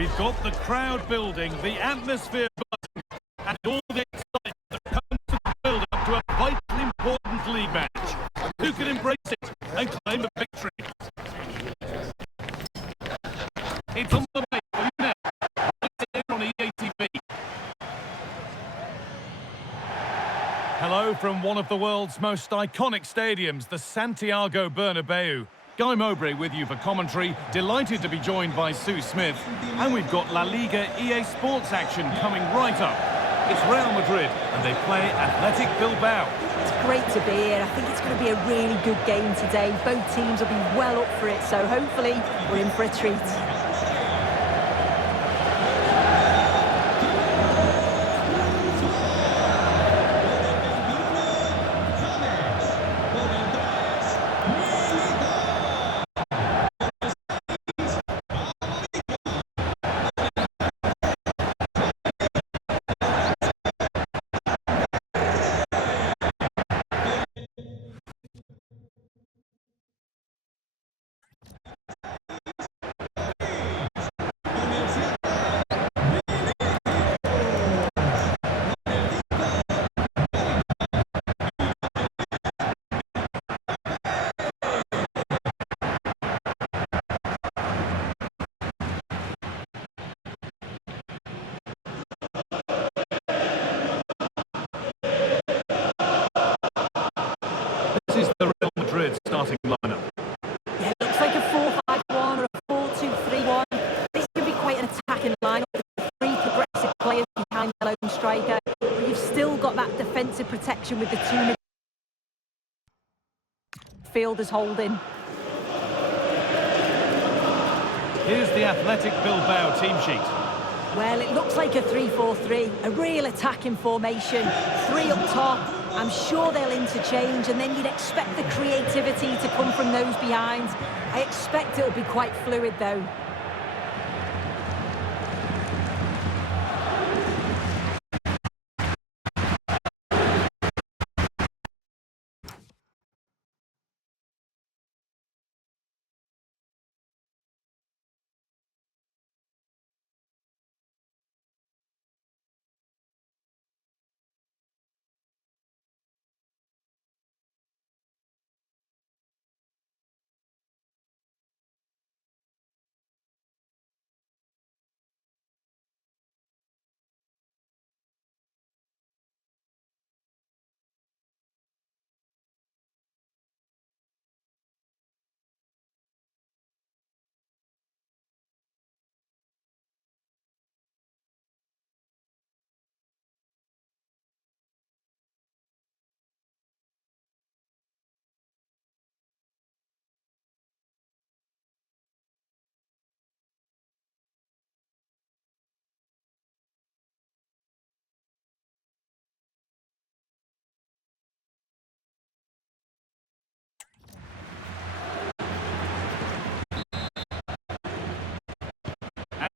We've got the crowd building, the atmosphere buzzing, and all the excitement that comes to the build-up to a vitally important league match. Who can embrace it and claim the victory? It's on the way for you now. Right here on EA TV. Hello from one of the world's most iconic stadiums, the Santiago Bernabeu. Guy Mowbray with you for commentary, delighted to be joined by Sue Smith. And we've got La Liga EA Sports action coming right up. It's Real Madrid and they play Athletic Bilbao. It's great to be here. I think it's going to be a really good game today. Both teams will be well up for it, so hopefully we're in for a treat. This is the Real Madrid starting lineup. Yeah, it looks like a 4-5-1 or a 4-2-3-1. This could be quite an attacking lineup with three progressive players behind the lone striker. But you've still got that defensive protection with the two midfielders holding. Here's the Athletic Bilbao team sheet. Well, it looks like a 3-4-3, a real attacking formation. Three up top. I'm sure they'll interchange, and then you'd expect the creativity to come from those behind. I expect it'll be quite fluid, though.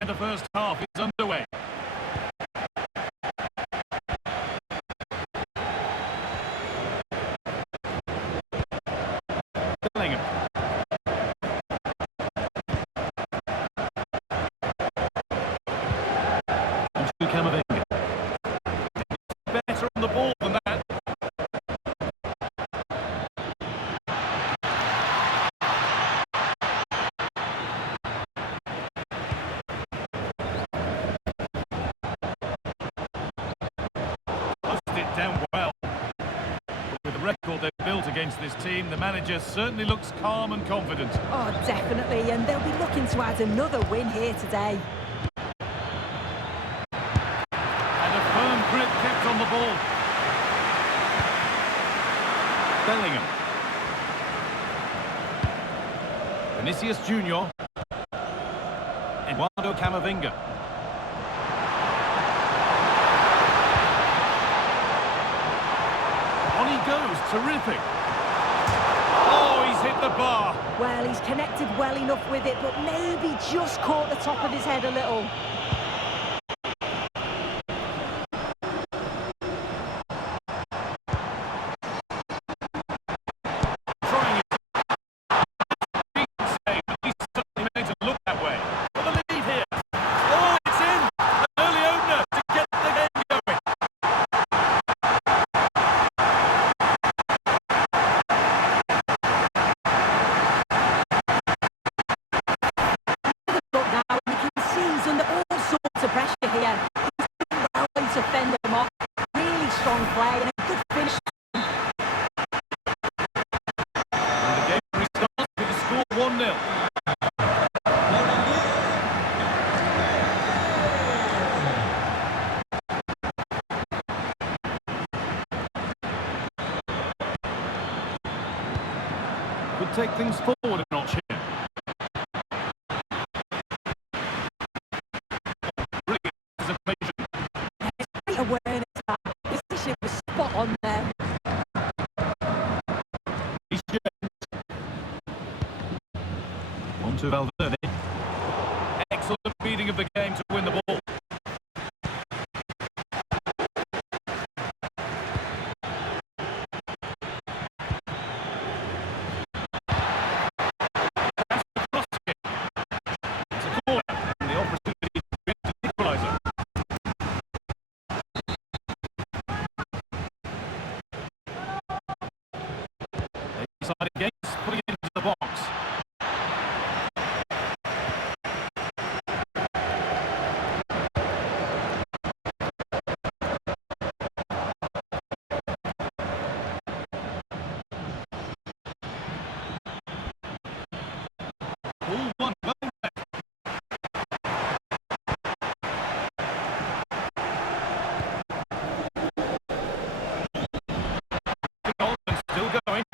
And the first half is underway. Bellingham. Onto Camavinga. Better on the ball than that. Down well. With the record they've built against this team, the manager certainly looks calm and confident. Oh, definitely, and they'll be looking to add another win here today. And a firm grip kept on the ball. Bellingham. Vinicius Junior. Eduardo Camavinga. On he goes, terrific. Oh, he's hit the bar. Well, he's connected well enough with it, but maybe just caught the top of his head a little. Trying it. He's certainly made it look that way. For the lead here. Oh, could take things forward a notch here. Brilliant anticipation. Great awareness. That decision was spot on there. He's on to Valverde. Excellent reading of the game to win the ball. Side against, putting it into the box. Ball one, well left. And still going.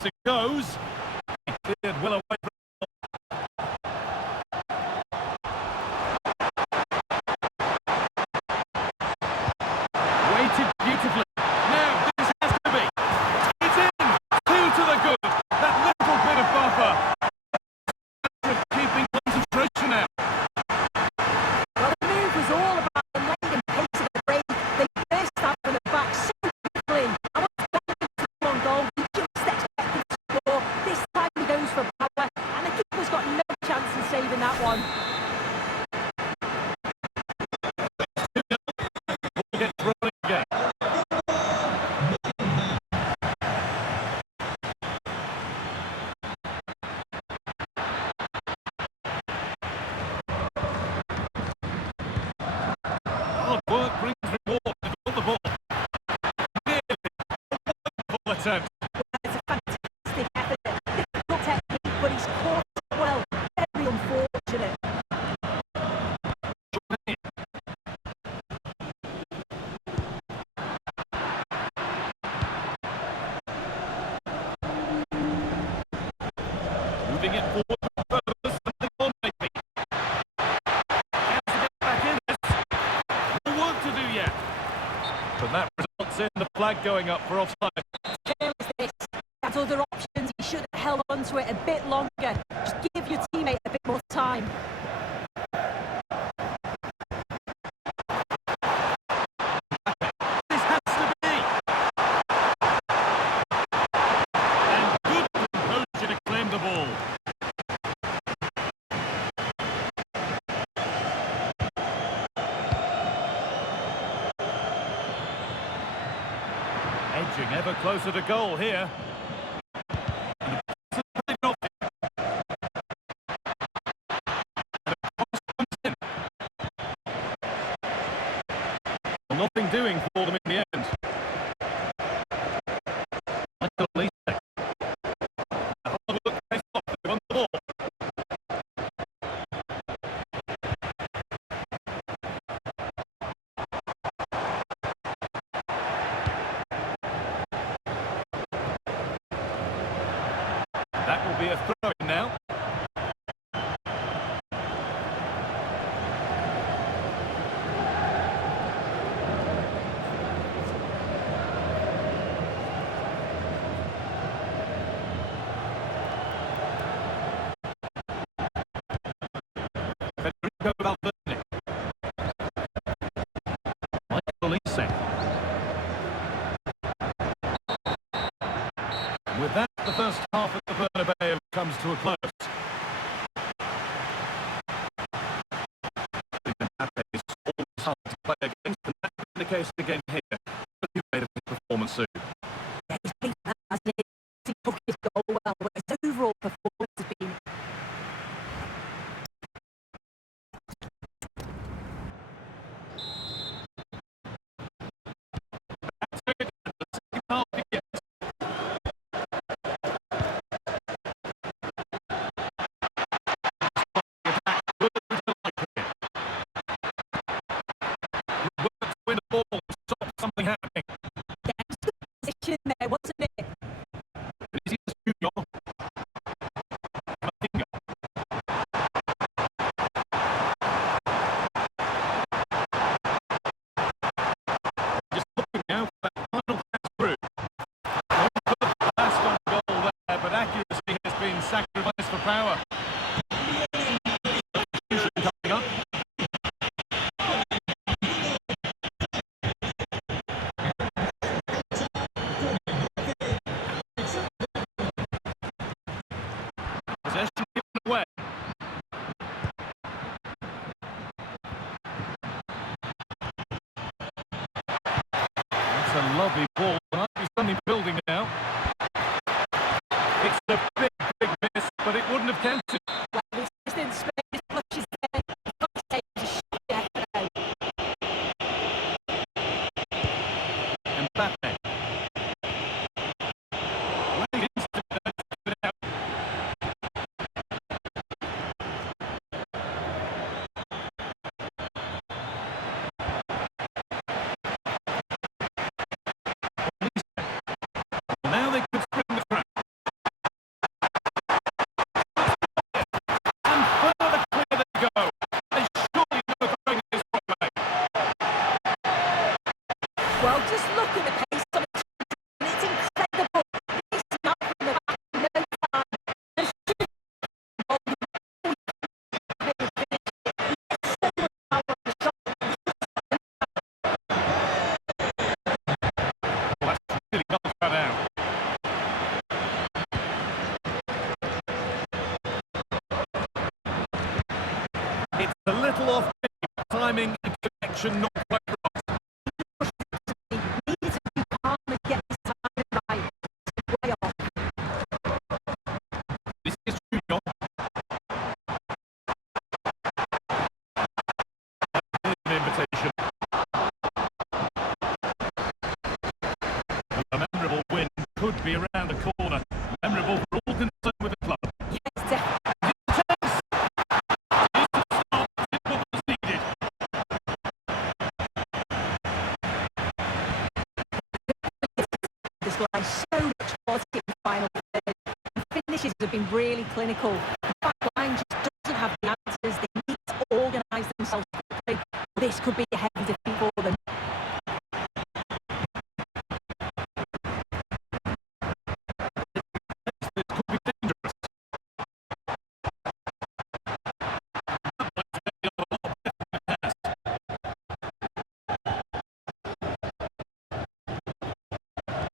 It goes. He cleared well away from waited beautifully. Now this has to be. It's in. 2 to the good. That little bit of buffer. Keeping concentration now. Well, the move was all about the length and pace of the break. They burst out from the back so quickly. I was back on goal. He just expected to score. This time he goes for power, and the keeper's got no chance in saving that one. Ball gets rolling again. Hard work brings reward. They've got the ball. Nearly. Full attempt. It's a fantastic effort. Difficult technique, but he's caught it well. Very unfortunate. Moving it forward further, something more maybe. Has to get back in this. More work to do yet. But that results in the flag going up for offside. Careless this. Had other options. He should have held on to it a bit longer. Just give your teammate a bit more time. This has to be. And good composure to claim the ball. Edging ever closer to goal here. And the pass is putting off. And the cross comes in. Well, nothing doing for them in the end. Michael Lise. A hard work face off. They won the ball. That will be a throw-in now. Federico Valverde. Michael Lise. With that, the first half of the Bernabeu comes to a close. Mbappe is always hard to play against, and that's been the case again here. But he made a big performance soon. Yeah, he's been that, hasn't he? He took his goal well, but his overall performance has been That's it. The second half begins. Good tension in there, wasn't it? Is it Junior? Just looking now for that final pass through. Last on goal there, but accuracy has been sacrificed for power. Coming up. Possession given away. That's a lovely ball. Might be something building now. It's a big, big miss, but it wouldn't have counted. Well, it's just in space, flushes there. First save to shoot there. Mbappe. Great instant there to fit it out. Now they could spring the trap. And further clear they go. They surely know throwing this way. Well, just look at the pace of it. It's incredible. It's not from the back in no time. And shoot. Oh, so much power on the shot. Well, that's really well cut out. It's a little off timing and connection not quite right. He needed to be calm and get his timing right. It's way off. This is Junior. An invitation. A memorable win could be around the corner. Memorable for all concerned with the club. Yes, definitely. Display so much quality in the final third. The finishes have been really clinical. The back line just doesn't have the answers. They need to organise themselves quickly. This could be a heavy defeat for them. This could be dangerous.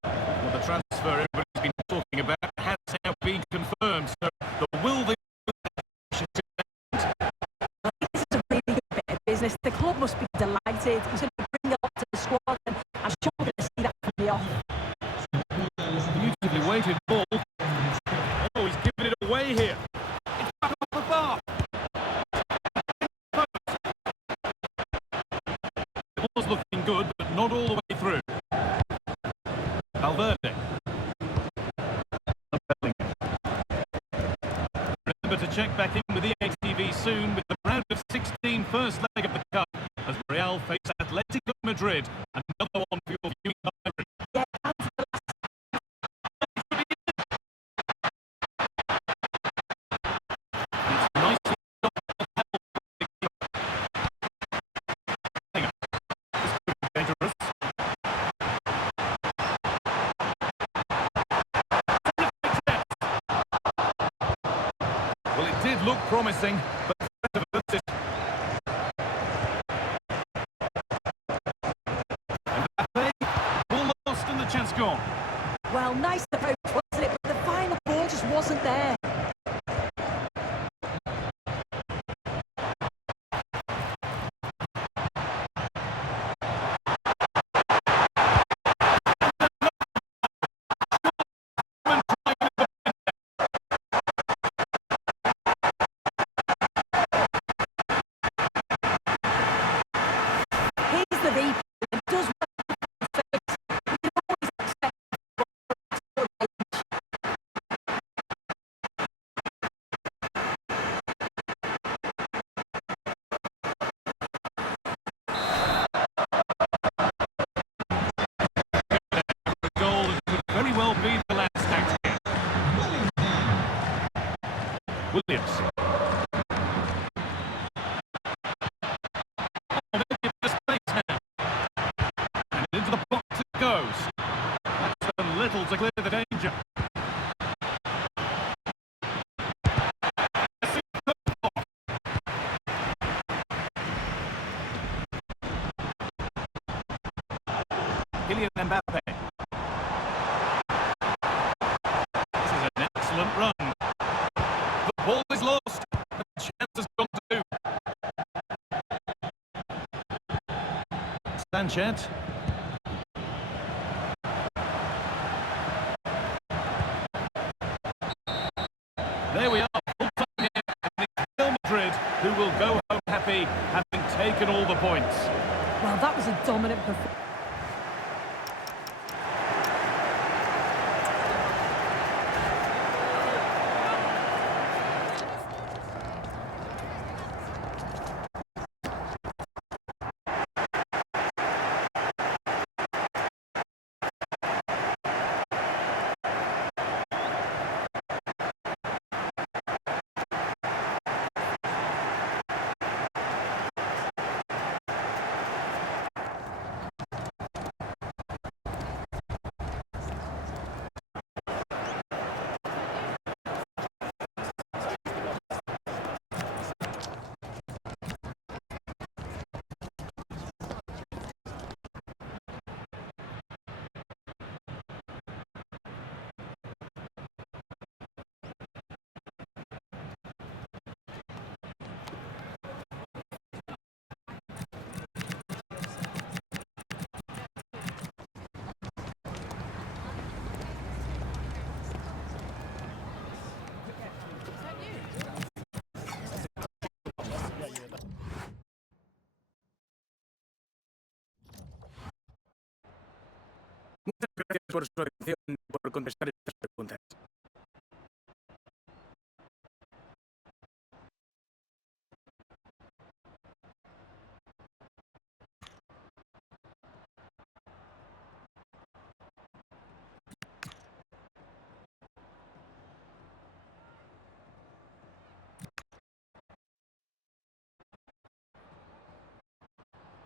Well, the transfer everybody's been talking about has now been confirmed, so the will they This is a really good bit of business. The club must be delighted. He's going to bring a lot to the squad, and I'm sure we're going to see that from the off. beautifully weighted ball. Oh, he's giving it away here. It's back off the bar. It was looking good, but not all the way through. Valverde. Remember to check back in with EATV soon with the round of 16 first leg of the Cup as Real face Atletico Madrid. Another one for your viewing diary. Yeah, that's the last. It's nicely got this could be dangerous. Well, it did look promising, but the threat of assist. Mbappe, ball lost and the chance gone. Well, nice approach, wasn't it? But the final ball just wasn't there. Here's the replay. It does well first. You can always expect for range. to clear the danger. Kylian Mbappe. This is an excellent run. The ball is lost. The chance has gone to. Sanchez. There we are. Full time here. And it's Real Madrid who will go home happy, having taken all the points. Well, that was a dominant performance. Muchas gracias por su atención y por contestar estas preguntas.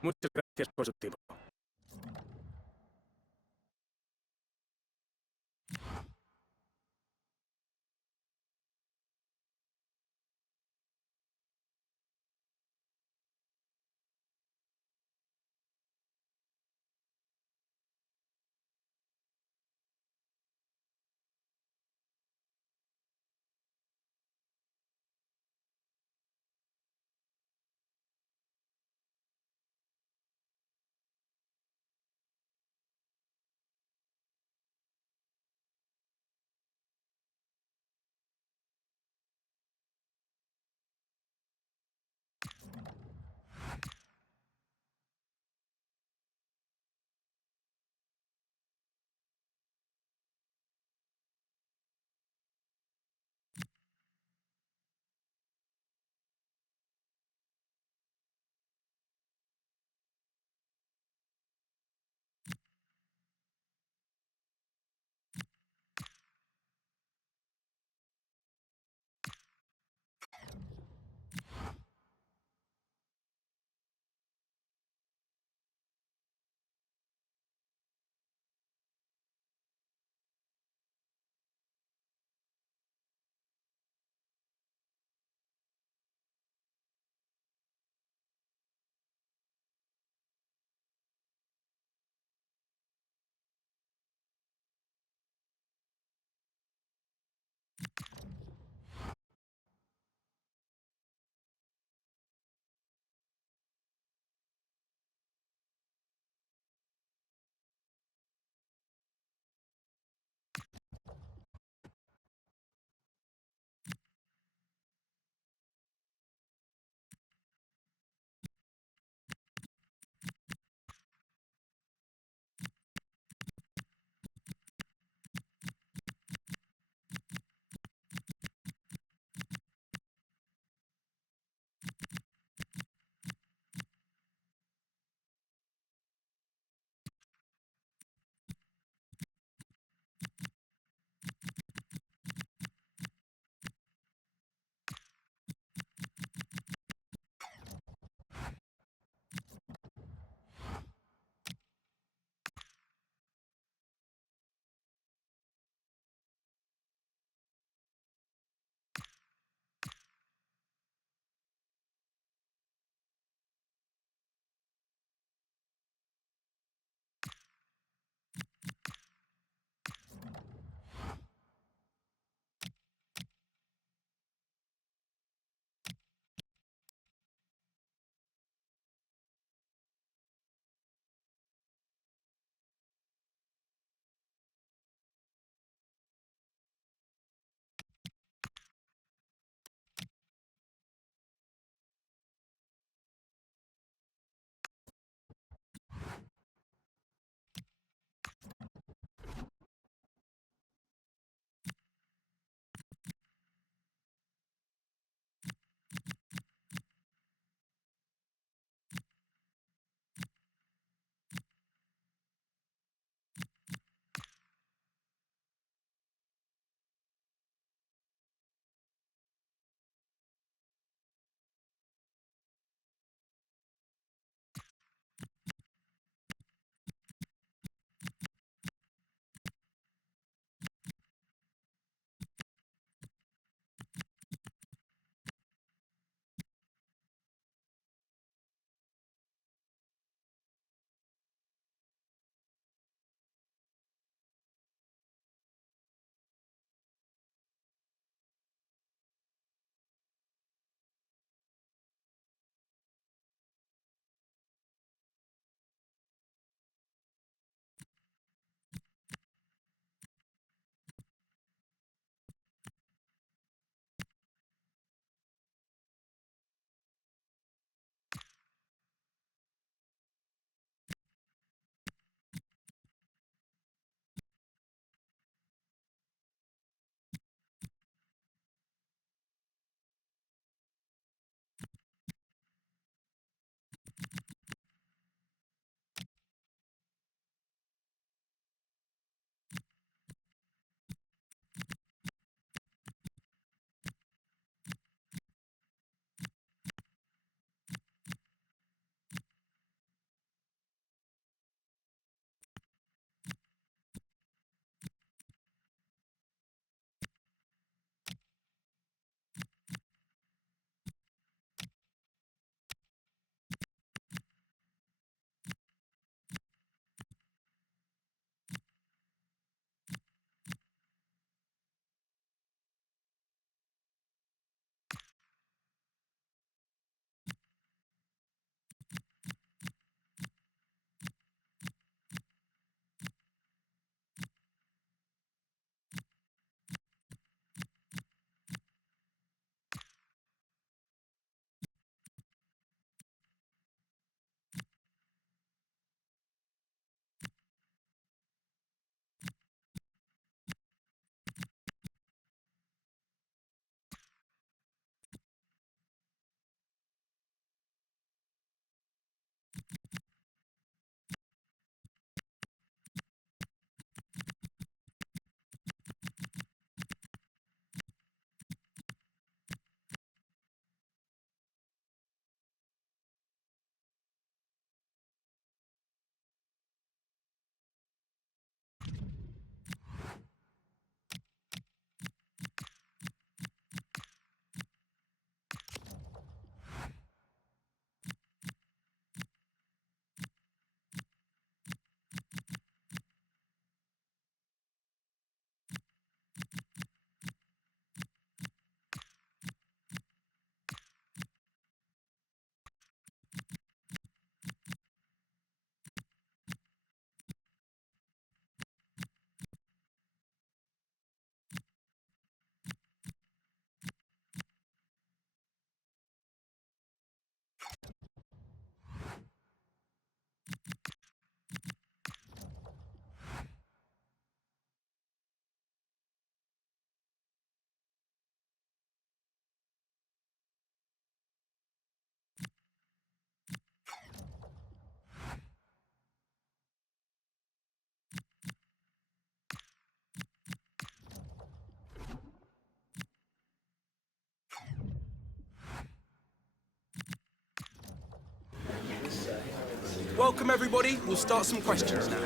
Muchas gracias por su tiempo. Welcome everybody, we'll start some questions now.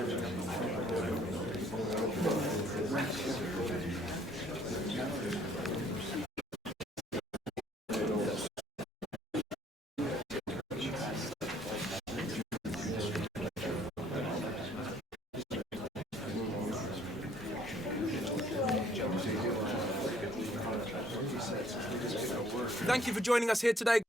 Thank you for joining us here today.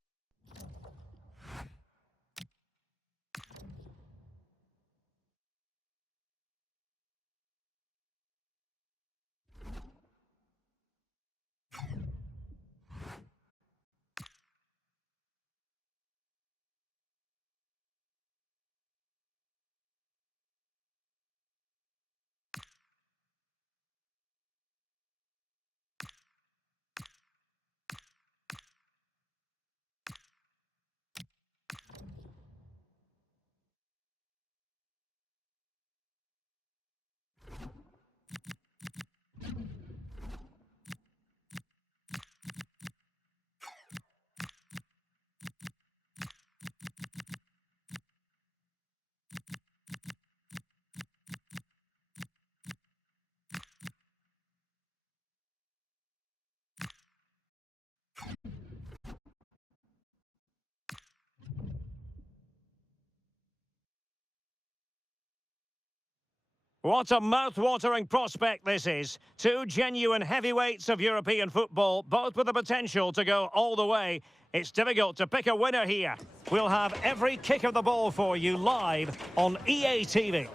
What a mouth-watering prospect this is. Two genuine heavyweights of European football, both with the potential to go all the way. It's difficult to pick a winner here. We'll have every kick of the ball for you live on EA TV.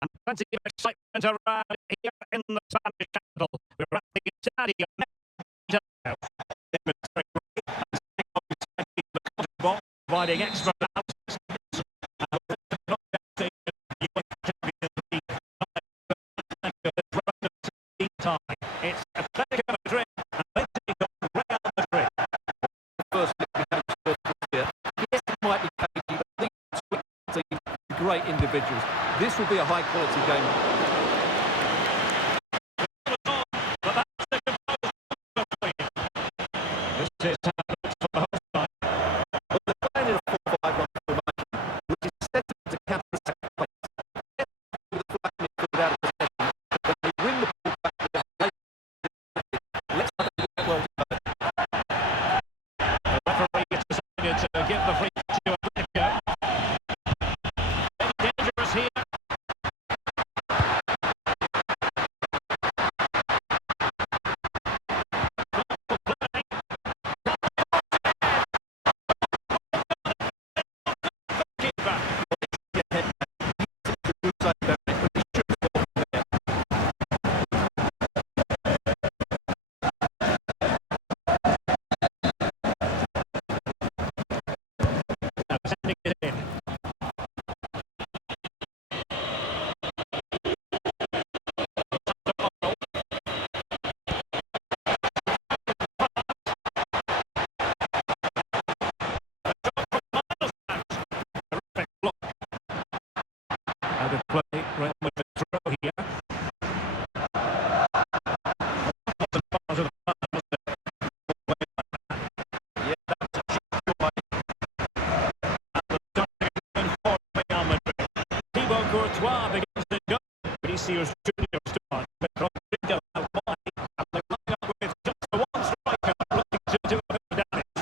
And plenty of excitement around here in the Spanish capital. We're at the stadium. Providing expert analysis. It's Atletico Madrid and they take on Real Madrid. Yes, it might be cagey, but these are great individuals. This will be a high-quality game. This is Vinicius Junior start, but Rodrigo out wide, and they're lining up with just the one striker looking to do a bit of damage.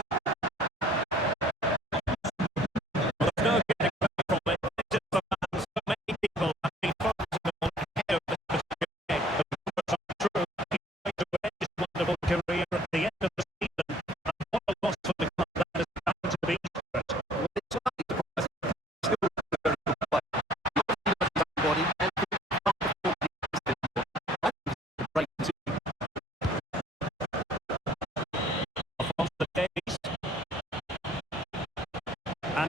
Well, there's no getting away from it. This is the man so many people have been focusing on ahead of this particular game. But for some truth, he's going to end his wonderful career at the end of the season, and what a loss for the club that is bound to be for it. Well, it's slightly surprising. Still a very good player. He loves his own body and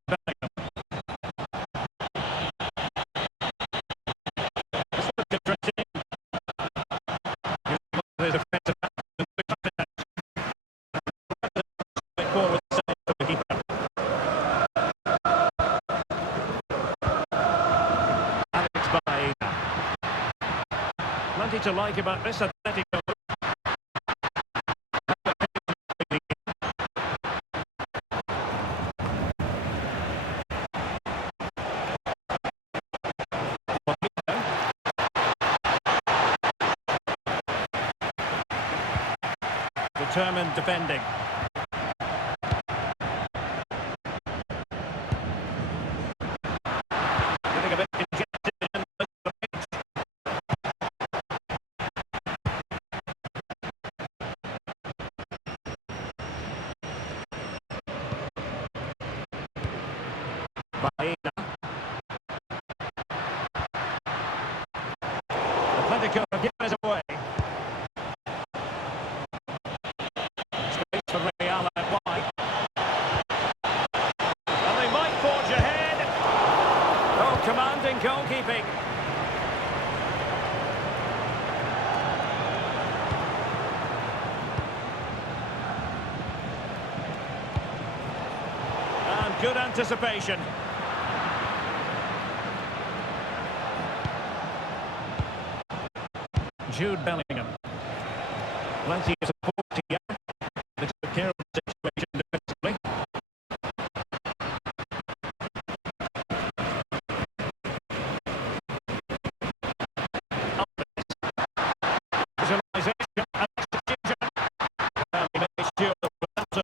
Plenty to like about this Atletico. determined defending. Getting a bit congested in the pitch. Baena. Atletico have given us away. Space for Real out wide. And they might forge ahead. Oh, commanding goalkeeping. And good anticipation. Jude Bellingham. Plenty of support here. They took care of the situation defensively. Visualization and execution. And he made sure that without a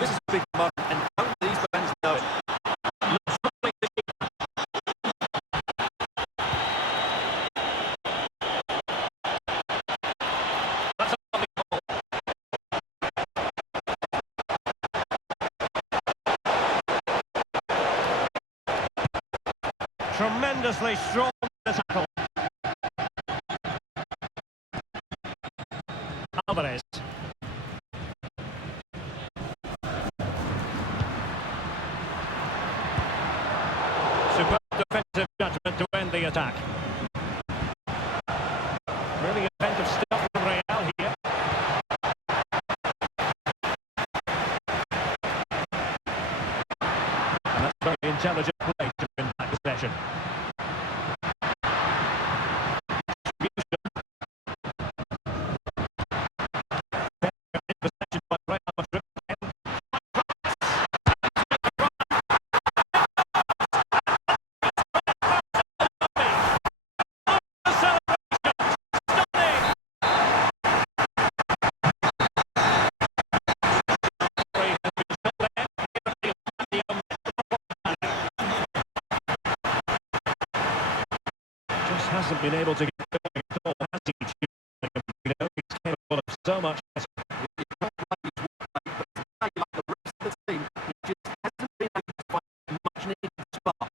This is a big moment, and only these fans know it. That's a lovely ball. Tremendously strong tackle. Alvarez. Superb defensive judgment to end the attack. Really inventive stuff from Real here. And that's very intelligent play to win that possession. Possession by Real Madrid. Just hasn't been able to get going at all, has he? You know, he's capable of so much. Like the rest of the team, he just hasn't been able to find much needed spark.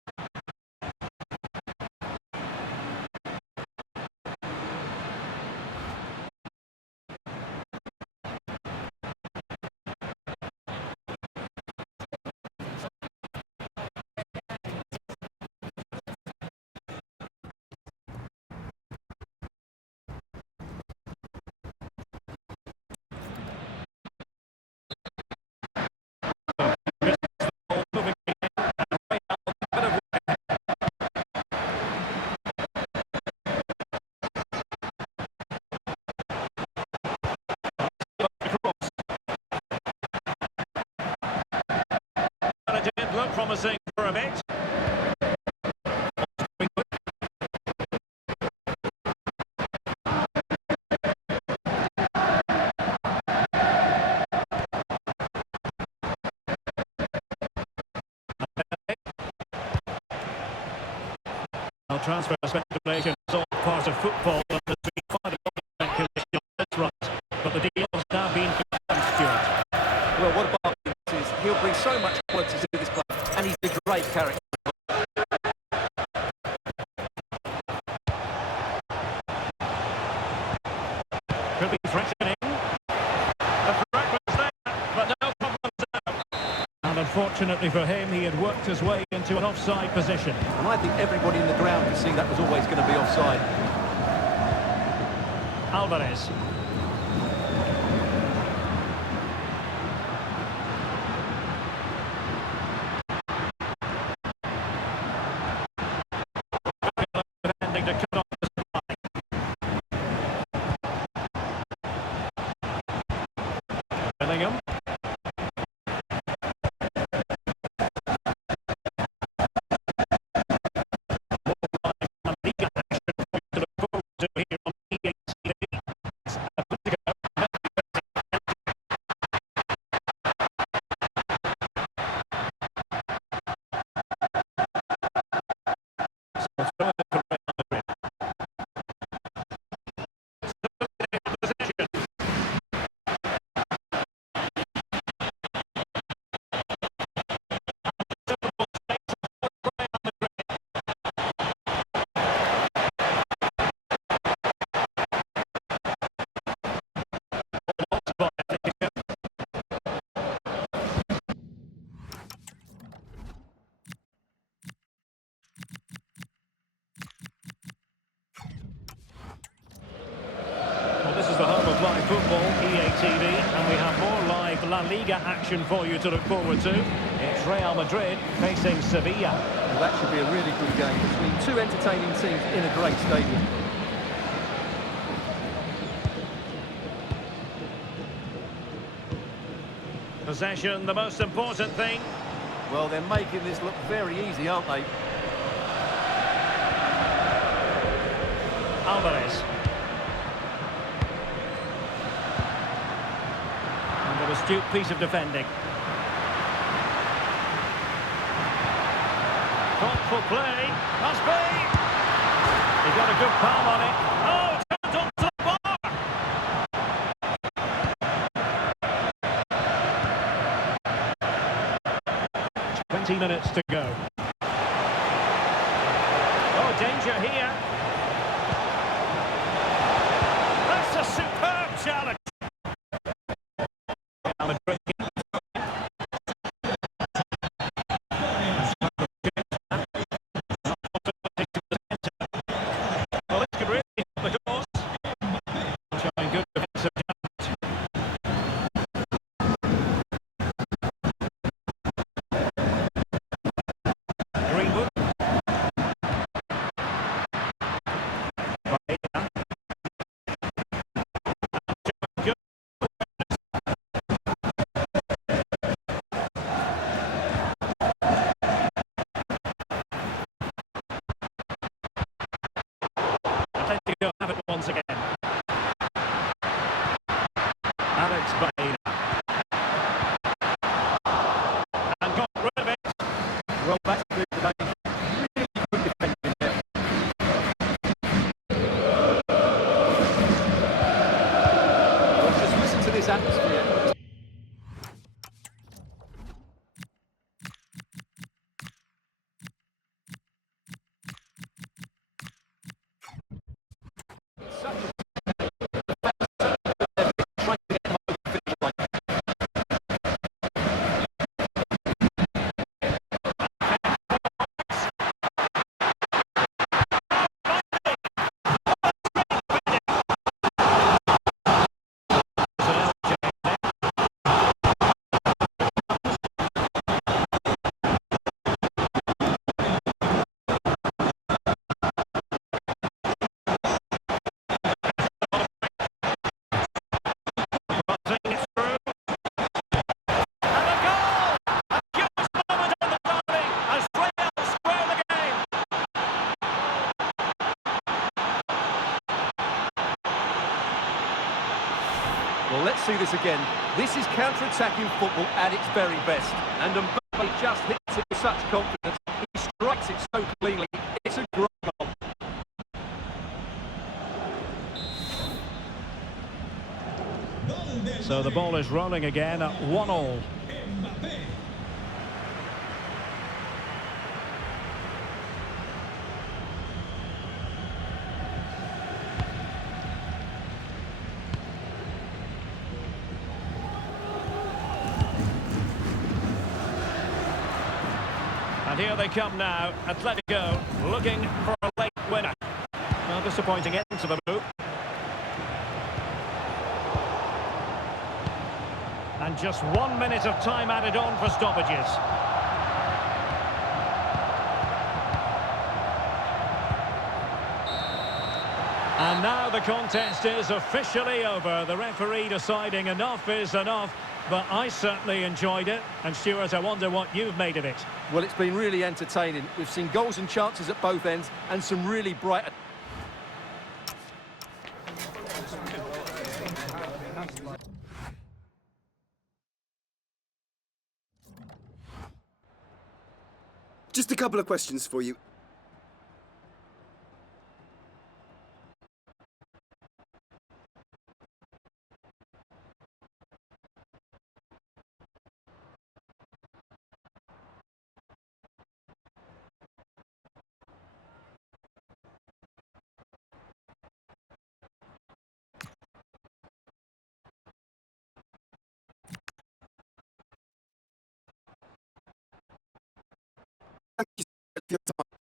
It did look promising for a bit. Well, transfer speculation is all part of football, and there's been quite a lot of speculation on this right. But the deal's now been confirmed, Stuart. Well, what about this is he'll bring so much quality to this club, and he's a great character. Could be threatening. The threat was there, but no problems now. And unfortunately for him, he had worked his way into an offside position. And I think everybody in the ground could see that was always going to be offside. Alvarez. Bellingham. Liga action to look forward to here on EA TV. Well, this is the home of live football, EA TV, and we have more live La Liga action for you to look forward to. It's Real Madrid facing Sevilla. Well, that should be a really good game between two entertaining teams in a great stadium. Possession, the most important thing. Well, they're making this look very easy, aren't they? Alvarez. And an astute piece of defending. Thoughtful play. Must be. He got a good palm on it. Oh, turned onto the bar. 20 minutes to go. Oh, danger here. That's a superb challenge. Real Madrid. Well, this could really help the cause. Showing good defensive talent. Greenwood. Atletico have it once again. Alex Baena. And got rid of it. Well, that's good today. Really good defending there. Well, just listen to this atmosphere. It's such a trying to get them over the finish line. Well, let's see this again. This is counter-attacking football at its very best. And Mbappe just hits it with such confidence. He strikes it so cleanly. It's a great goal. So the ball is rolling again at 1-1. And here they come now, Atletico looking for a late winner. Well, disappointing end to the move. And just 1 minute of time added on for stoppages. And now the contest is officially over. The referee deciding enough is enough. but I certainly enjoyed it. And Stuart, I wonder what you've made of it. Well, it's been really entertaining. We've seen goals and chances at both ends and some really bright... Just a couple of questions for you. Thank you for your time.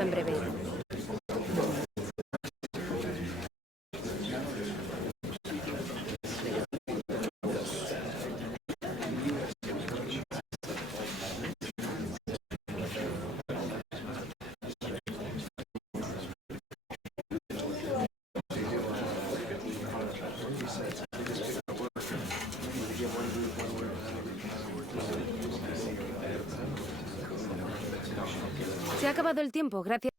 En breve. Se ha acabado el tiempo, gracias.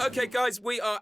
Okay, guys, we are...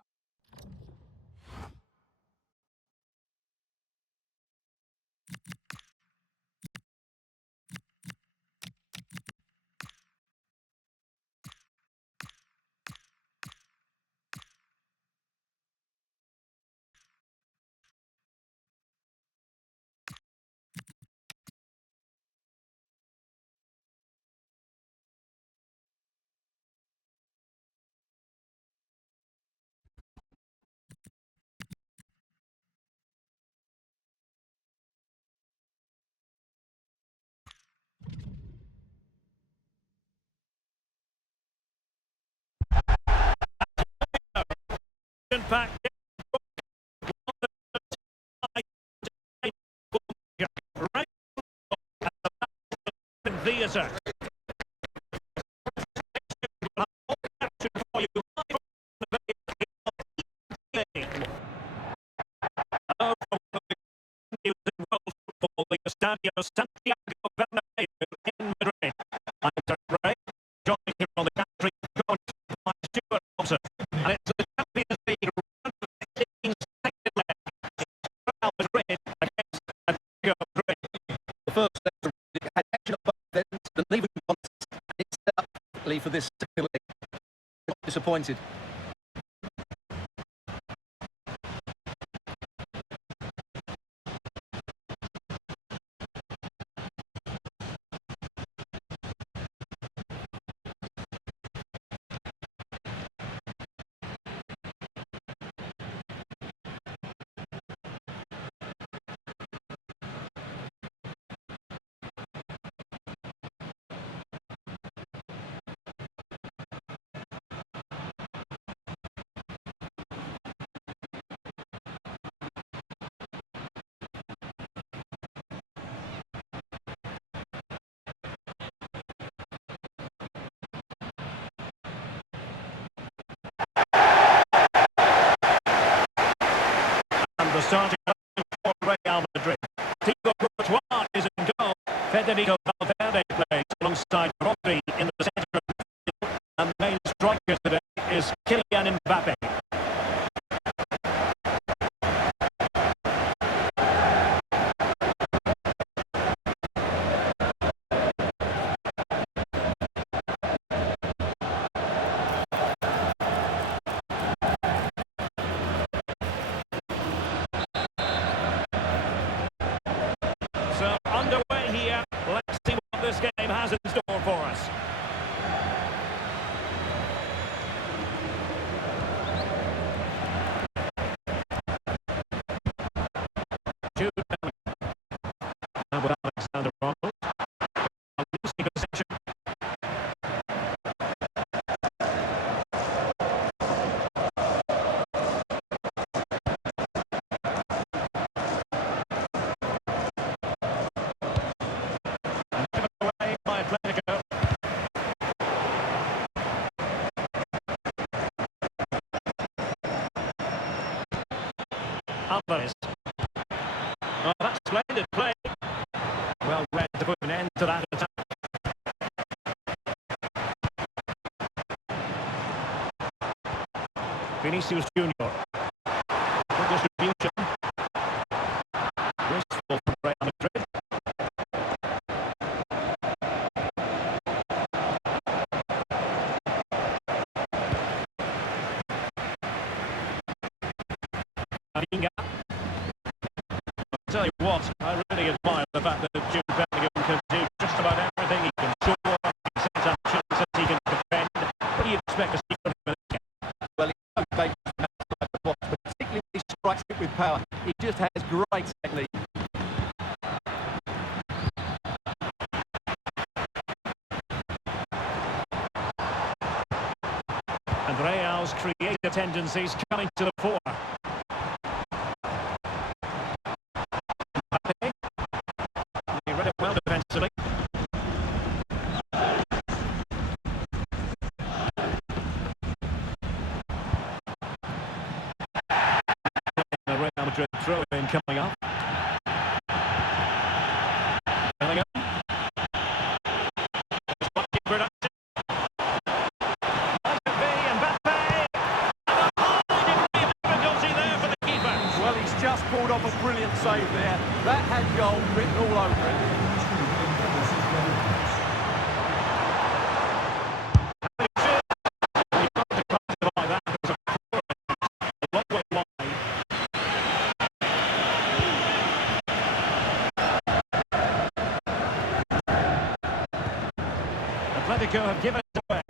Back. Right. Theatre. Estadio Santiago Bernabeu in Madrid. I'm Ray, joining here on the country, coached by Stuart Thompson. And it's the Champions League round of 18 second leg. Real Madrid against Atletico Madrid. The first leg had action at both ends, and even once it's set up perfectly for this second leg. Not disappointed. The starting line for Real Madrid. Thibaut Courtois is in goal. Federico Valverde plays alongside Rodri in the centre of the field. And the main striker today is Kylian Mbappe. So underway here. Let's see what this game has in store for us. Jude Bellingham. Now with Alexander Arnold. Losing possession. Given away by Atletico. Alvarez. Oh, that's splendid play. Well read to put an end to that attack. Vinicius Junior. Good distribution. Wasteful for Real Madrid. Inga. I'll tell you what, I really admire the fact that Jude Bellingham can do just about everything. He can score, he can set up chances, he can defend. What do you expect to see from him in this game? Well, he's so dangerous outside the box, but particularly when he strikes it with power. He just has great technique. And Real's creative tendencies coming to the fore. Mbappe. He read it well defensively. The Real Madrid throw-in coming up. Bellingham. Production. Might it be Mbappe? save there. That had goal written all over it. Atletico have given it away.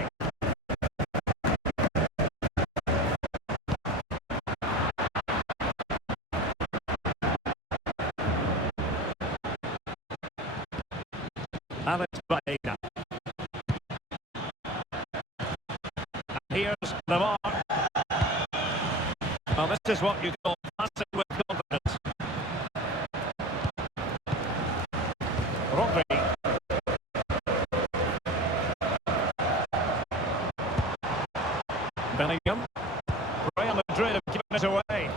Alex Baena. And here's Navarre. Well, this is what you call passing with confidence. Rodri. Bellingham. Real Madrid have given it away.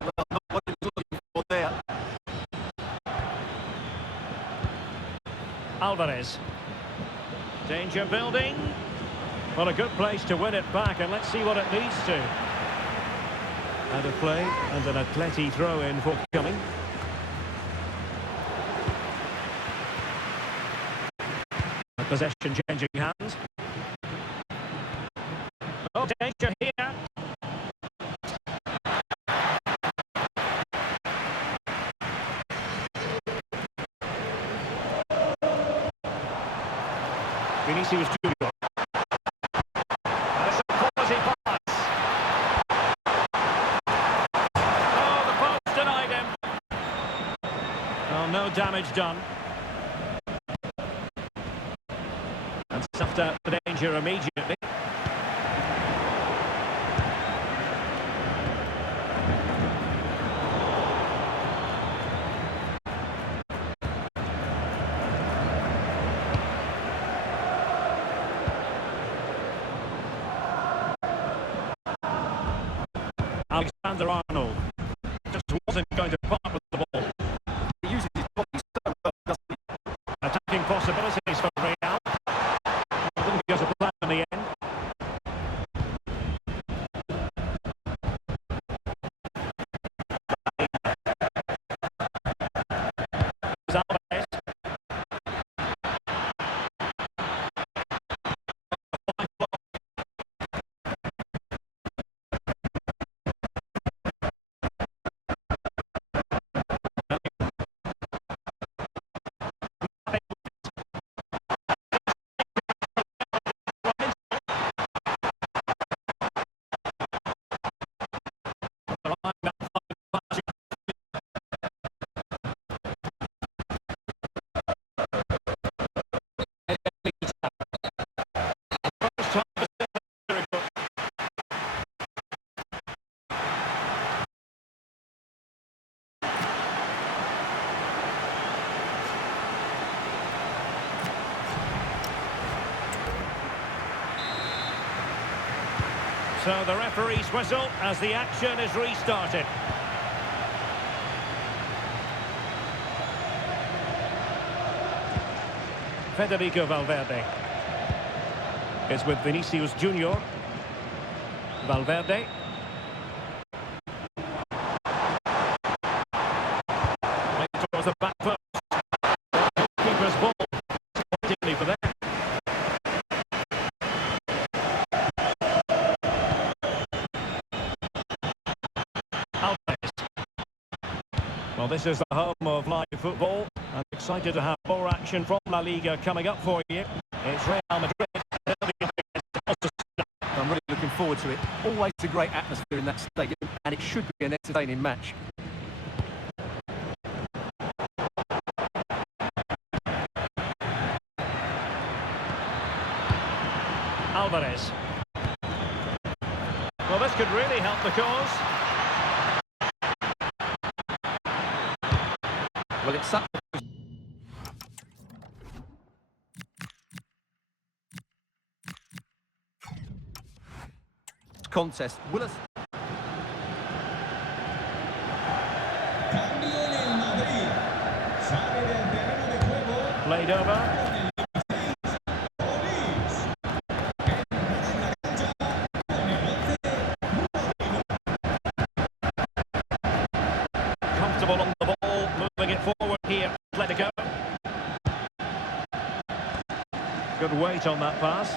Well, not what he was looking for there. Alvarez. Danger building. Well, a good place to win it back, and let's see what it leads to. Out of play, and an Atleti throw-in forthcoming. Possession changing hands. Oh, danger here. Vinicius Junior. That's a quality pass. Oh, the post denied him. Oh, no damage done. And stuffed out the danger immediately. Alexander Arnold just wasn't going to part with the ball. He uses his body so well, doesn't he? Attacking possibilities for Real. Didn't go to plan in the end. Alvarez. So the referee's whistle as the action is restarted. Federico Valverde is with Vinicius Junior. Valverde. Right towards the back post. Keeper's ball. Particularly for them. Well, this is the home of live football. I'm excited to have more action from La Liga coming up for you. It's Real Madrid. I'm really looking forward to it. Always a great atmosphere in that stadium, and it should be an entertaining match. Alvarez. Well, this could really help the cause. Well, it's up. Contest. Willis. Played over. Comfortable on the ball. Good weight on that pass.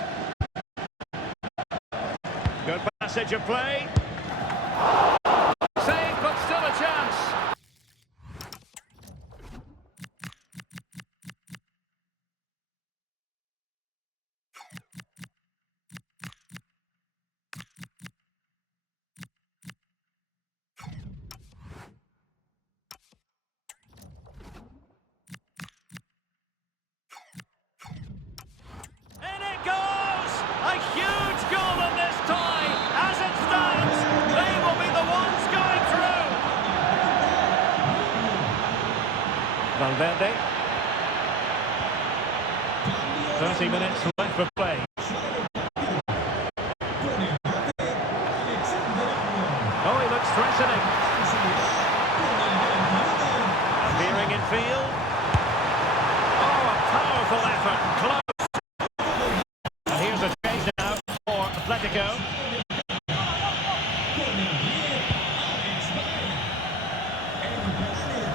Good passage of play. Saved, but still a chance. In it goes! A huge goal in this tie. As it stands, they will be the ones going through. Valverde. 30 minutes left for play. Oh, he looks threatening. Appearing in field. Oh, a powerful effort. Close. And here's a change now for Atletico.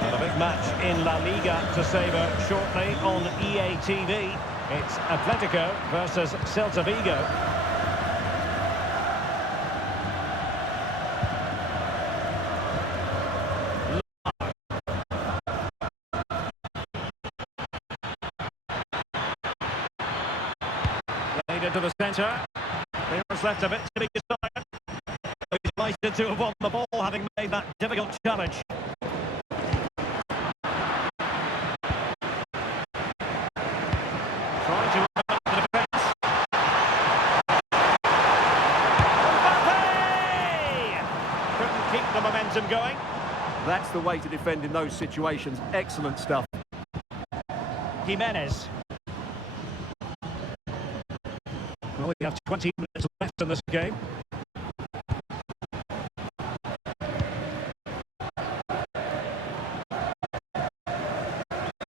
And a big match in La Liga to savour shortly on EA TV. It's Atletico versus Celta Vigo. Played into the centre. There's left a bit to be desired. He's delighted to have won the ball, having made that difficult challenge. Trying to open up the defence. Mbappe! Couldn't keep the momentum going. That's the way to defend in those situations. Excellent stuff. Jimenez. Well, we have 20 minutes left in this game.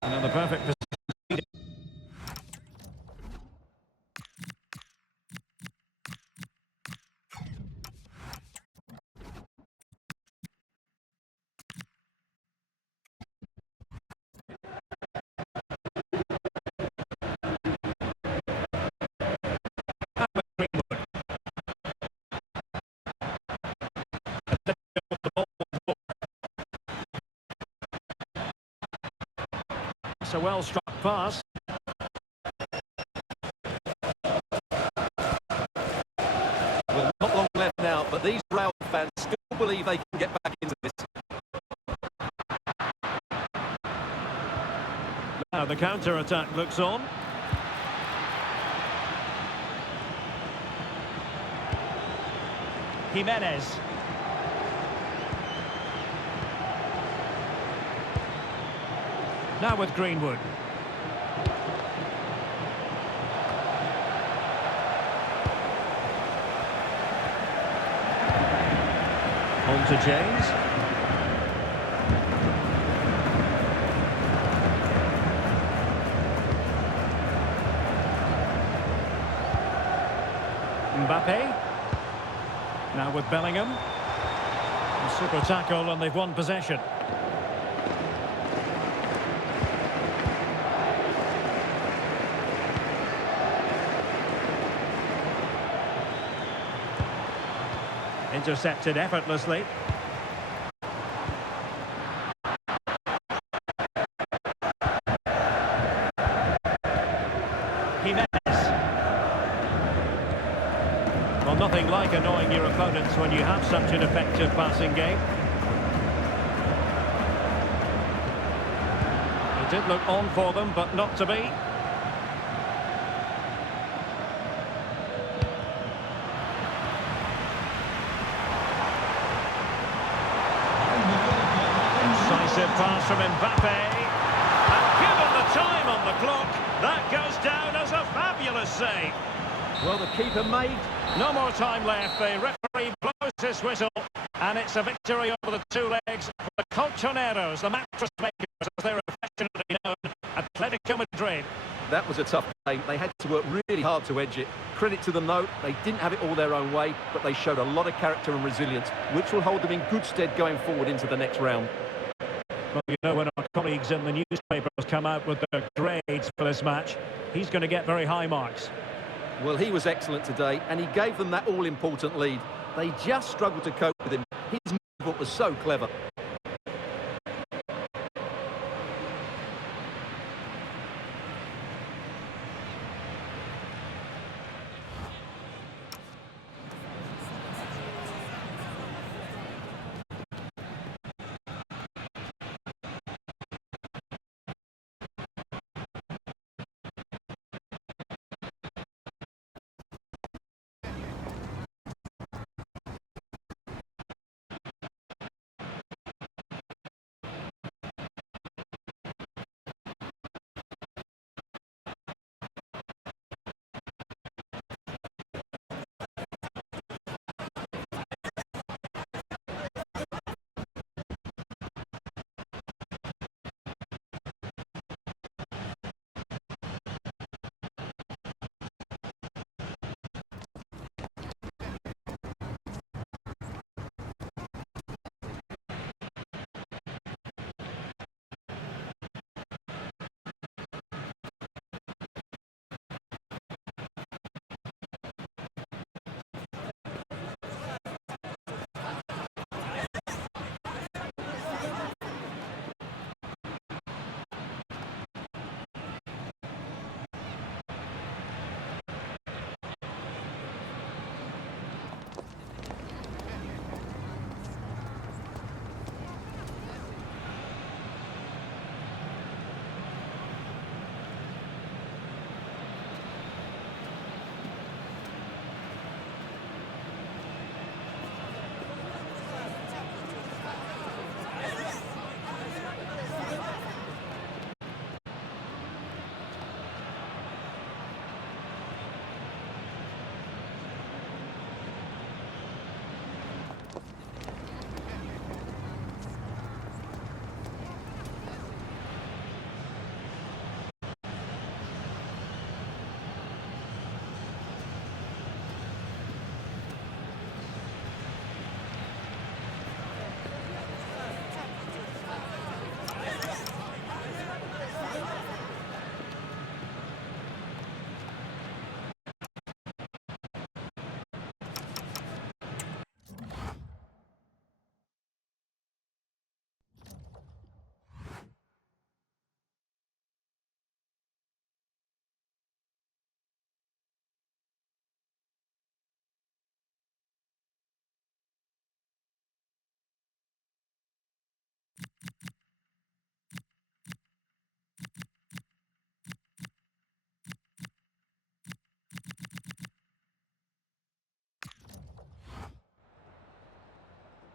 And the perfect position. It's a well-struck pass. Well, not long left now, but these Real fans still believe they can get back into this. Now the counter-attack looks on. Jimenez. Now with Greenwood. On to James. Mbappe. Now with Bellingham. A super tackle and they've won possession. Intercepted effortlessly. Jimenez. Well, nothing like annoying your opponents when you have such an effective passing game. It did look on for them, but not to be. Pass from Mbappe, and given the time on the clock, that goes down as a fabulous save. Well, the keeper made. No more time left. The referee blows his whistle, and it's a victory over the two legs for the Colchoneros, the mattress makers, as they're affectionately known, Atletico Madrid. That was a tough game. They had to work really hard to edge it. Credit to them, though. They didn't have it all their own way, but they showed a lot of character and resilience, which will hold them in good stead going forward into the next round. Well, you know, when our colleagues in the newspapers come out with their grades for this match, he's going to get very high marks. Well, he was excellent today, and he gave them that all-important lead. They just struggled to cope with him. His movement was so clever.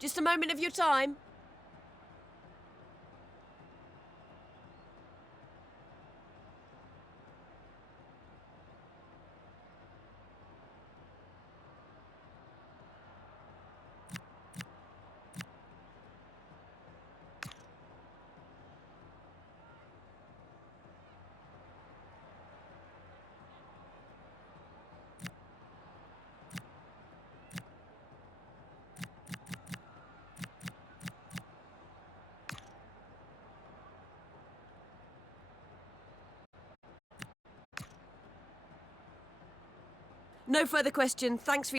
Just a moment of your time. No further question. Thanks for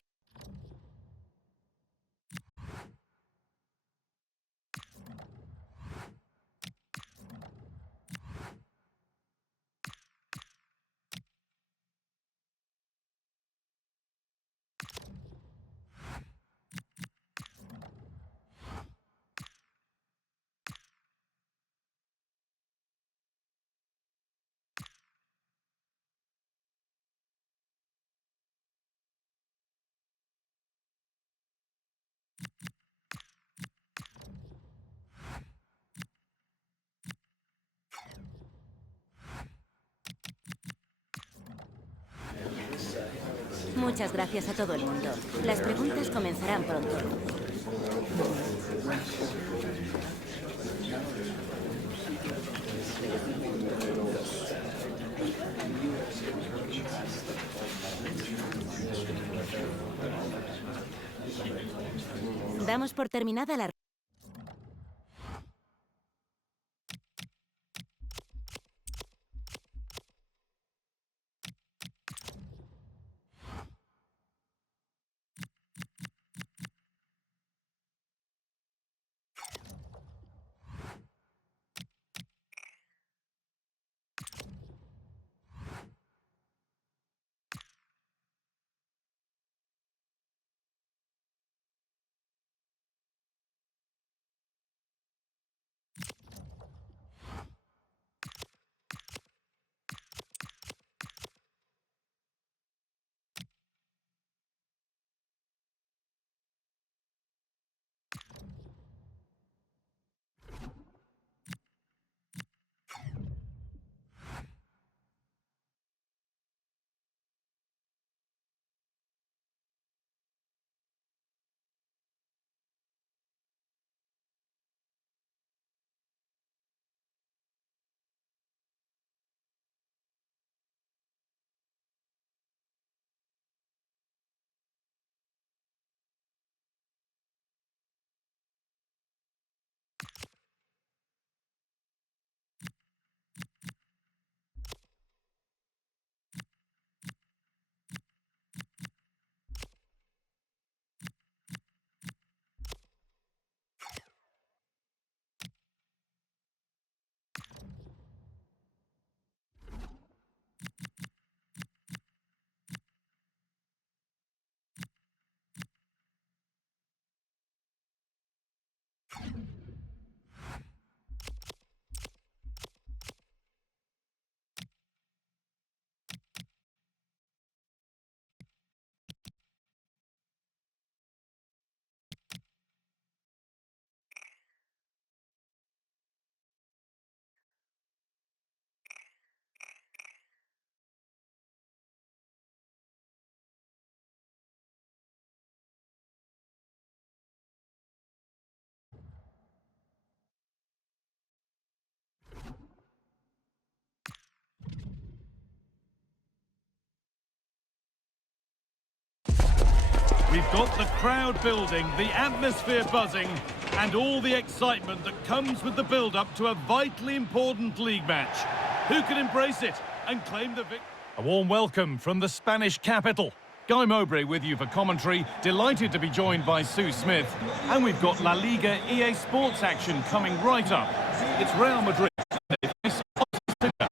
Muchas gracias a todo el mundo. Las preguntas comenzarán pronto. Damos por terminada la We've got the crowd building, the atmosphere buzzing, and all the excitement that comes with the build-up to a vitally important league match. Who can embrace it and claim the victory? A warm welcome from the Spanish capital. Guy Mowbray with you for commentary. Delighted to be joined by Sue Smith. And we've got La Liga EA Sports action coming right up. It's Real Madrid. They face Argentina.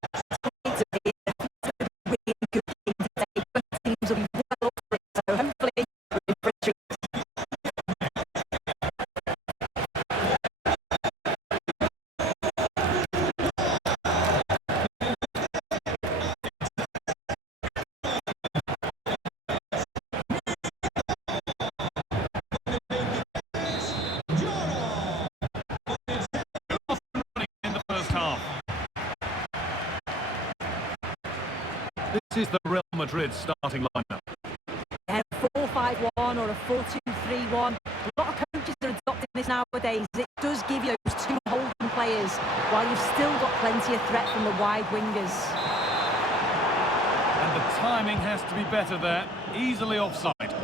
This is the Real Madrid starting lineup. Yeah, 4-5-1 or a 4-2-3-1. A lot of coaches are adopting this nowadays. It does give you those two holding players, while you've still got plenty of threat from the wide wingers. And the timing has to be better there. Easily offside.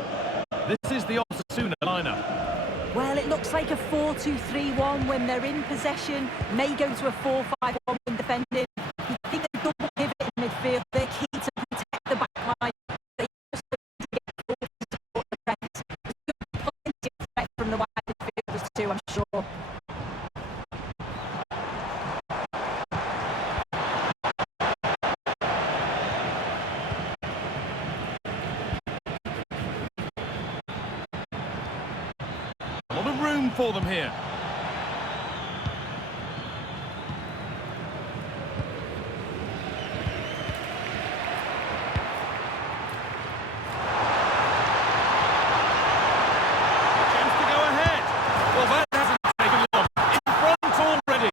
This is the Osasuna lineup. Well, it looks like a 4-2-3-1 when they're in possession. May go to a 4-5-1 when defending. You think they double pivot in midfield. They're key to protect the back line. They just get support the press. There's plenty of threat from the wide midfielders too, I'm sure. A lot of room for them here. Chance to go ahead. Well, that hasn't taken long. In front already.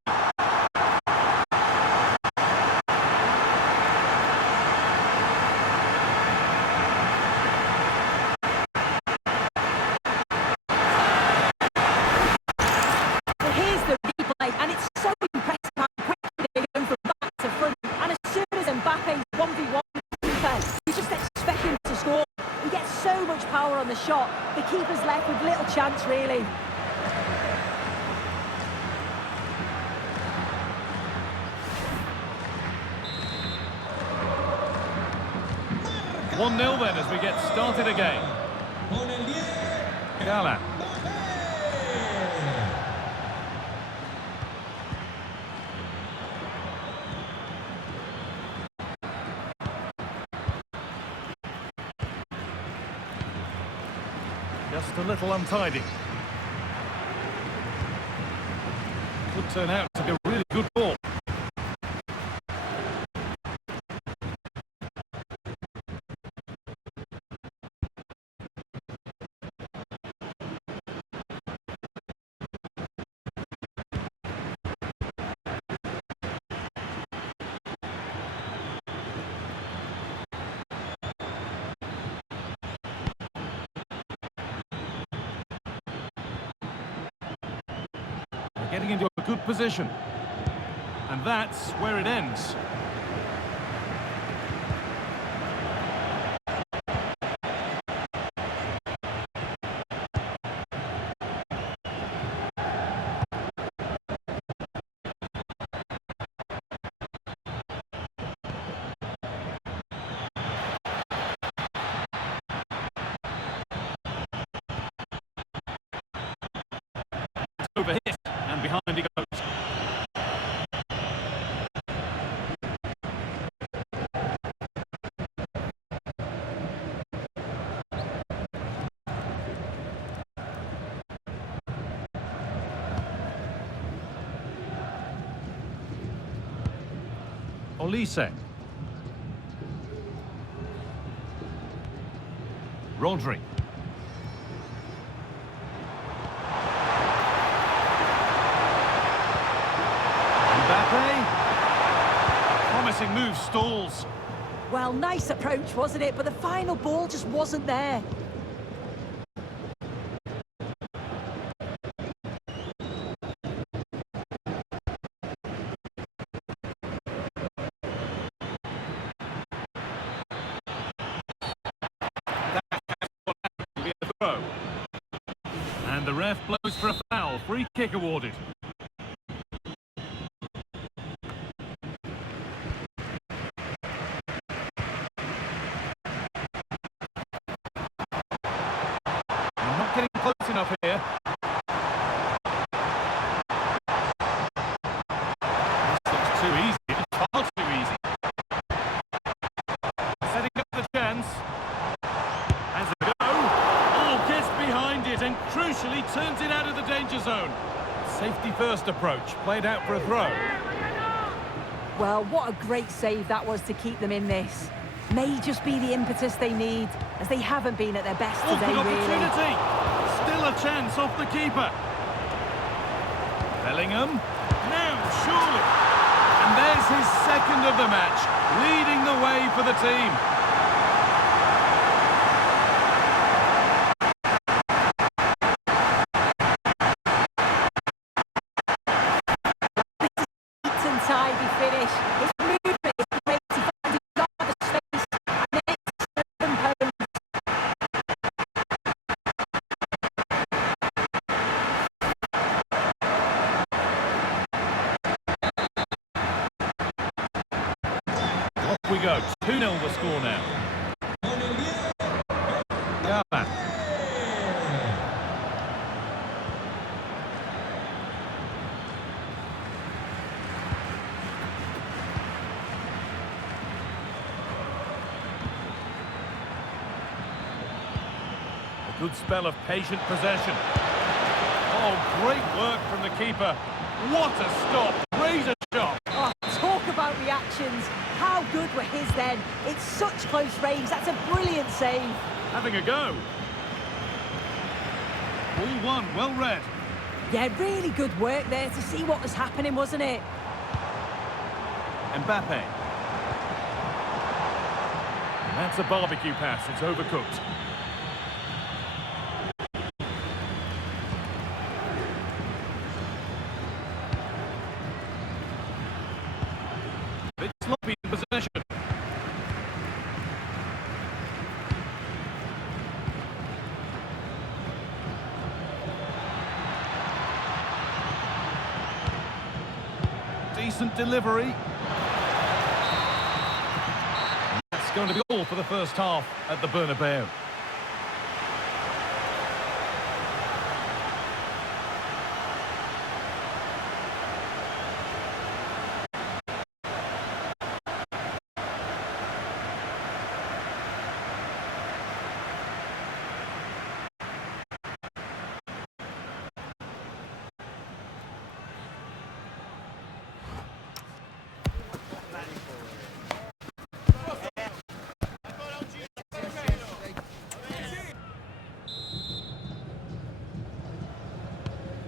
Well, here's the replay, and it's so impressive how quickly they go from back to front. And as soon as Mbappe's 1v1 keeper, you just expect him to score. He gets so much power on the shot, the keeper's left with little chance, really. One 0 then as we get started again. Hala. Just a little untidy. Could turn out to be a really good ball. Getting into a good position. And that's where it ends. Overhit, and behind he goes. Olise. Rodri. Mbappe. Promising move stalls. Well, nice approach, wasn't it? But the final ball just wasn't there. throw. And the ref blows for a foul. Free kick awarded. I'm not getting close enough here. This looks too easy. Far too easy. Setting up the chance. Has a go. Oh, gets behind it and crucially turns it out of the danger zone. Safety first approach. Played out for a throw. Well, what a great save that was to keep them in this. May just be the impetus they need, as they haven't been at their best Oh, today, good really. opportunity. Still a chance off the keeper. Bellingham. Now, surely. And there's his second of the match, leading the way for the team. Neat and tidy finish. His movement is great. He finds a guard the space and then it's composed. Off we go. 2-0 the score now. Hala. A good spell of patient possession. Oh, great work from the keeper. What a stop. Razor shot. Oh, talk about reactions. How good were his then? It's such close range. That's a brilliant save. Having a go. Ball one, well read. Yeah, really good work there to see what was happening, wasn't it? Mbappe. And that's a barbecue pass. It's overcooked. Bit sloppy in possession. Decent delivery. That's going to be all for the first half at the Bernabeu.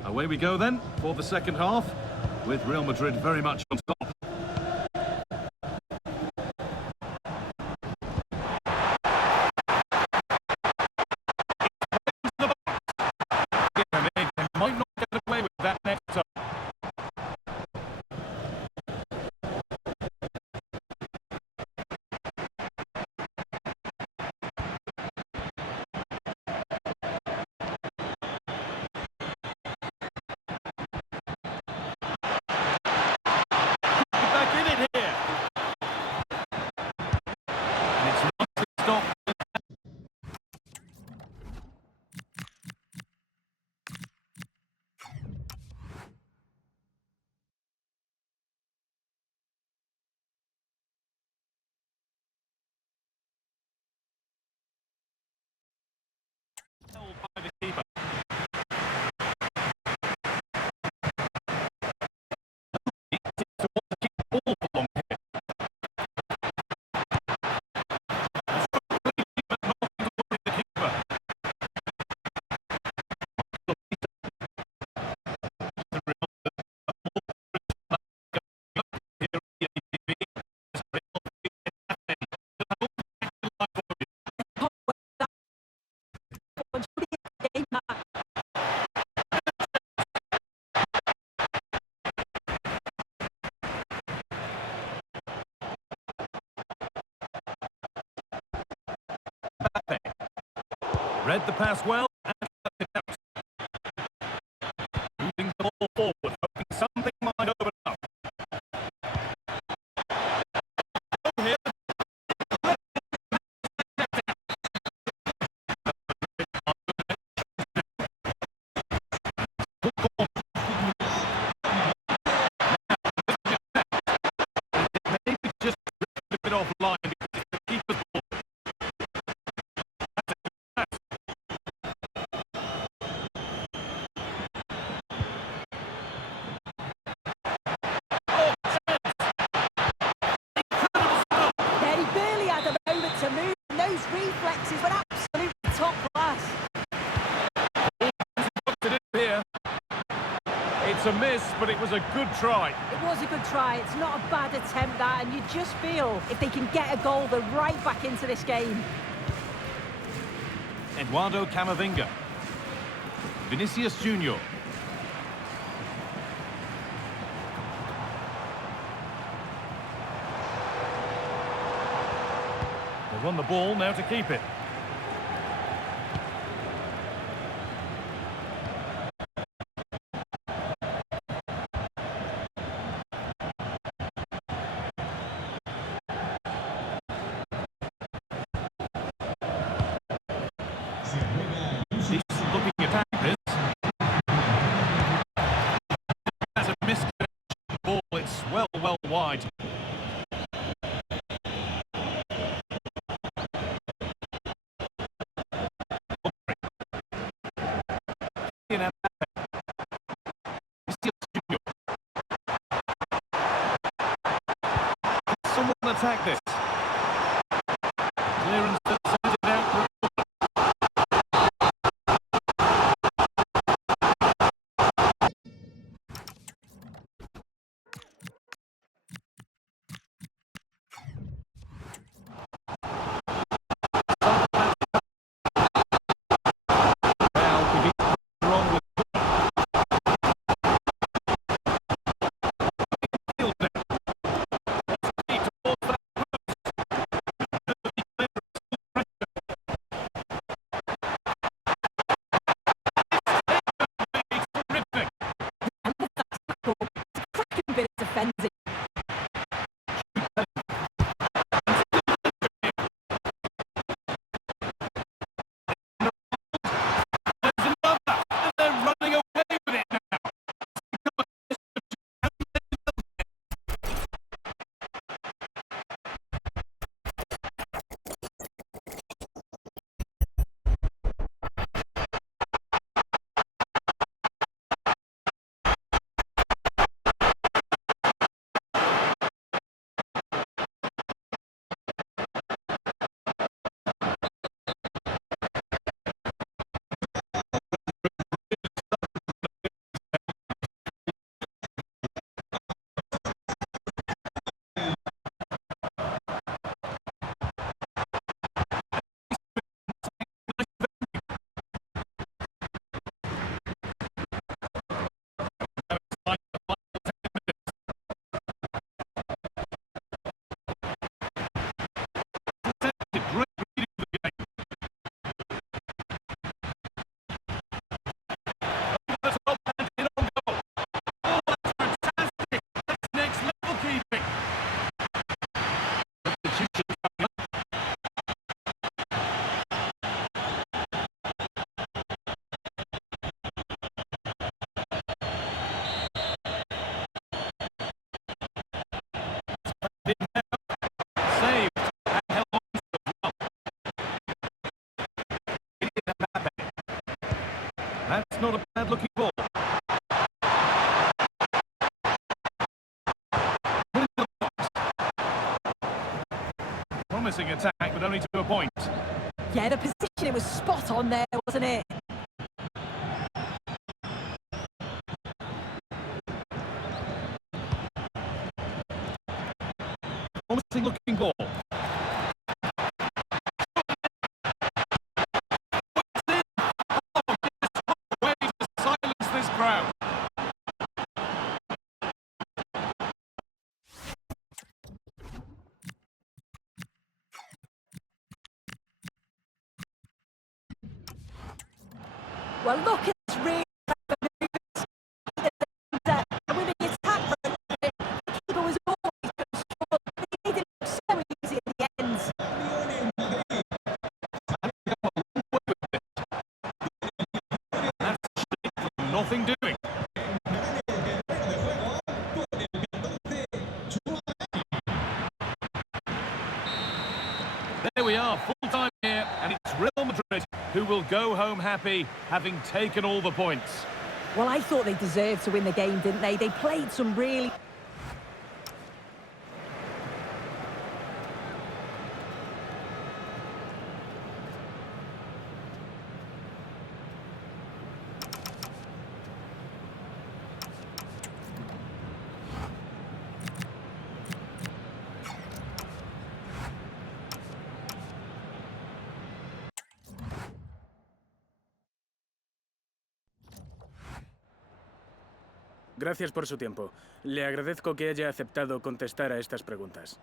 Away we go then for the second half, with Real Madrid very much on top. They might not get away with that next time. Read the pass well and cut it out. Moving the ball forward, hoping something might open up. Here. Maybe just a bit offline because it's the keeper's ball. Yeah, he barely had a moment to move, and those reflexes were absolutely top class. Here. It's a miss, but it was a good try. It was a good try. It's not a bad attempt, that, and you just feel if they can get a goal, they're right back into this game. Eduardo Camavinga. Vinicius Junior. They run the ball now to keep it. Decent looking attack this. That's a misconnection ball. It's well wide. Someone attack this. Clearance that sends it out for Bit of defending. they're running away with it now. That's not a bad looking ball. Promising attack, but only to a point. Yeah, the positioning was spot on there, wasn't it? Promising looking ball. Way to silence this crowd. Well, look at this really with the attack. The keeper was always going to struggle. They made it look so easy at the end. That's nothing doing. There we are, full time here, and it's Real Madrid who will go home happy, having taken all the points. Well, I thought they deserved to win the game, didn't they? They played some really... Gracias por su tiempo. Le agradezco que haya aceptado contestar a estas preguntas.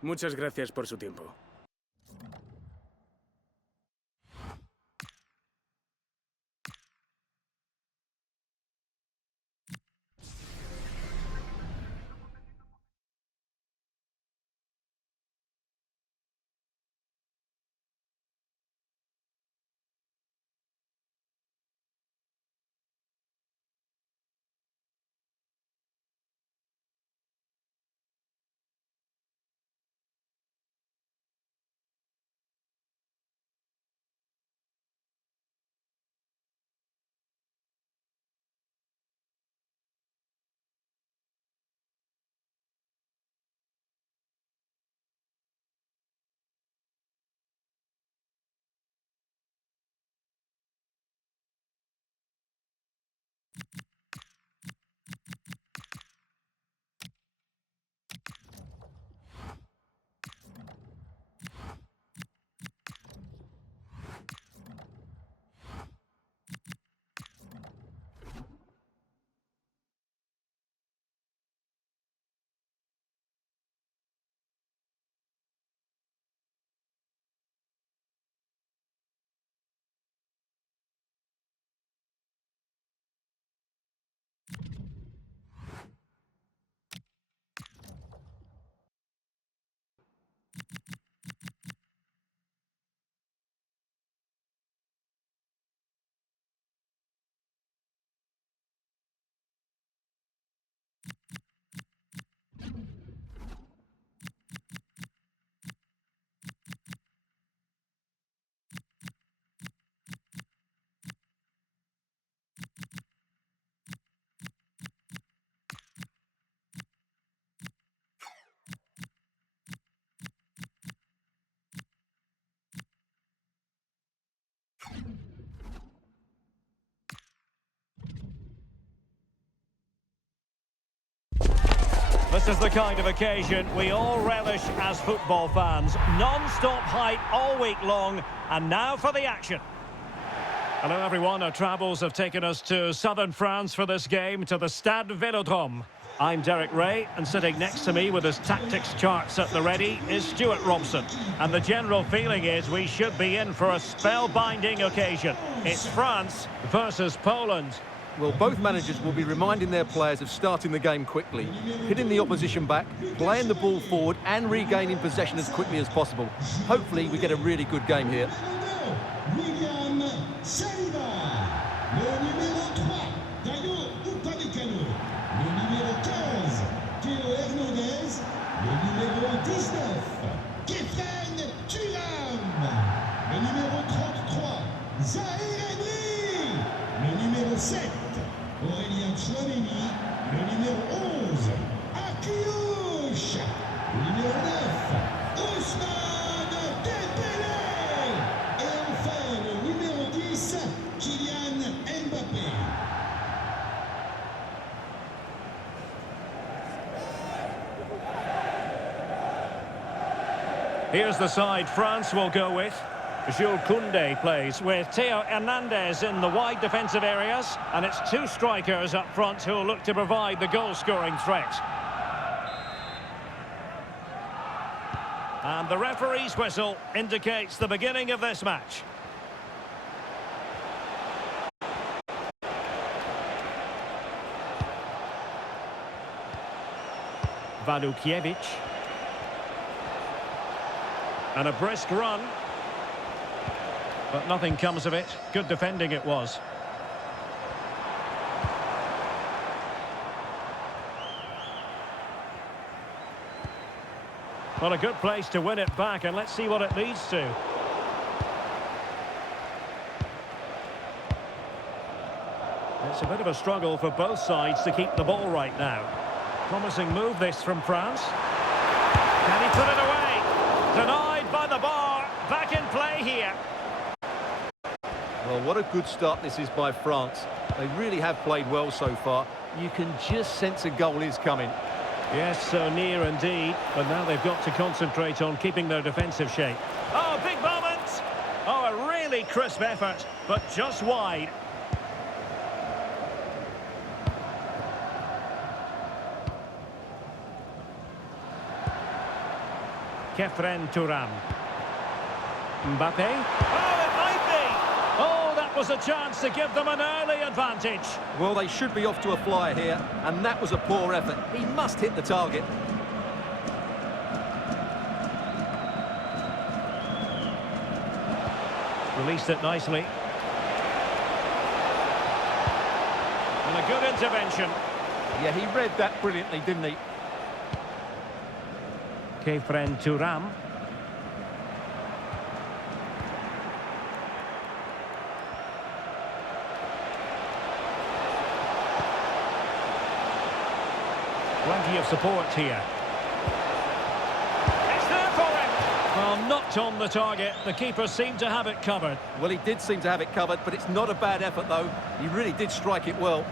Muchas gracias por su tiempo. This is the kind of occasion we all relish as football fans. Non-stop hype all week long, and now for the action. Hello everyone, our travels have taken us to southern France for this game, to the Stade Vélodrome. I'm Derek Ray, and sitting next to me with his tactics charts at the ready is Stuart Robson. And the general feeling is we should be in for a spellbinding occasion. It's France versus Poland. Well, both managers will be reminding their players of starting the game quickly, hitting the opposition back, playing the ball forward and regaining possession as quickly as possible. Hopefully we get a really good game here. Saliba. Le numéro 3, Dayo Upamecano. Le numéro 15, Théo Hernandez. Le numéro 19, Kefren Thuram. Le numéro 33, Zahirani. Le numéro 7, Aurélien Tchouameni. Le numéro 11, Akiouche. Le numéro 9, Ousmane Dembélé. Et enfin le numéro 10, Kylian Mbappé. Here's the side France will go with. Jules Koundé plays with Theo Hernandez in the wide defensive areas, and it's two strikers up front who will look to provide the goal-scoring threat. And the referee's whistle indicates the beginning of this match. Walukiewicz. And a brisk run. But nothing comes of it. Good defending it was. Well, a good place to win it back, and let's see what it leads to. It's a bit of a struggle for both sides to keep the ball right now. Promising move this from France. Can he put it away? Denied by the bar. Back in play here. Well, what a good start this is by France. They really have played well so far. You can just sense a goal is coming. Yes, so near indeed. But now they've got to concentrate on keeping their defensive shape. Oh, big moment! Oh, a really crisp effort, but just wide. Kefren Thuram. Mbappe. Oh, it might be! Oh, that was a chance to give them an early advantage. Well, they should be off to a flyer here, and that was a poor effort. He must hit the target. Released it nicely. And a good intervention. Yeah, he read that brilliantly, didn't he? Kefren Thuram. Plenty of support here. It's there for him! Well, not on the target. The keeper seemed to have it covered. Well, he did seem to have it covered, but it's not a bad effort, though. He really did strike it well.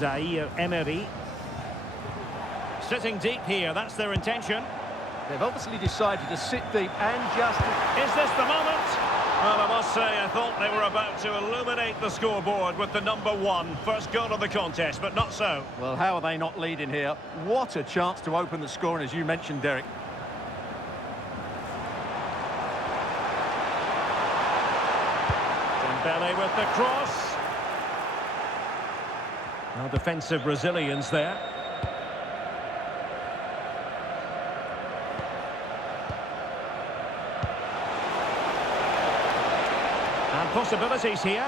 Zaire Emery. Sitting deep here, that's their intention. They've obviously decided to sit deep and just... Is this the moment? Well, I must say, I thought they were about to illuminate the scoreboard with the number 1. First goal of the contest, but not so. Well, how are they not leading here? What a chance to open the scoring, as you mentioned, Derek. Dembele with the cross. No defensive resilience there. And possibilities here.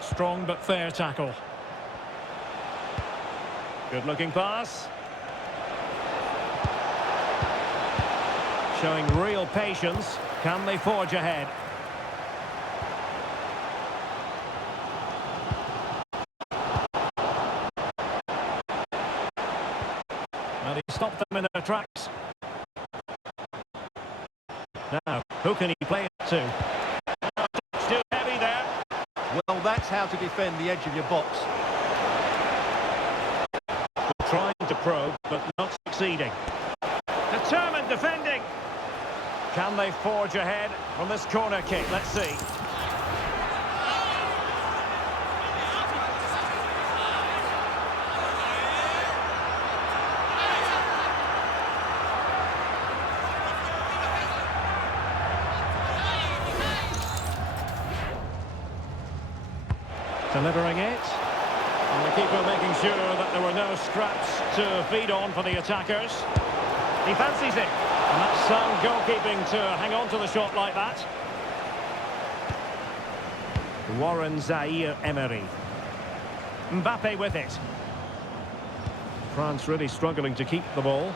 Strong but fair tackle. Good looking pass. Showing real patience. Can they forge ahead? Well, he stopped them in their tracks. Now, who can he play it to? Too heavy there. Well, that's how to defend the edge of your box. Trying to probe, but not succeeding. Determined defending. Can they forge ahead from this corner kick? Let's see. Delivering it. And the keeper making sure that there were no scraps to feed on for the attackers. He fancies it. And that's sound goalkeeping to hang on to the shot like that. Warren Zaire Emery. Mbappe with it. France really struggling to keep the ball.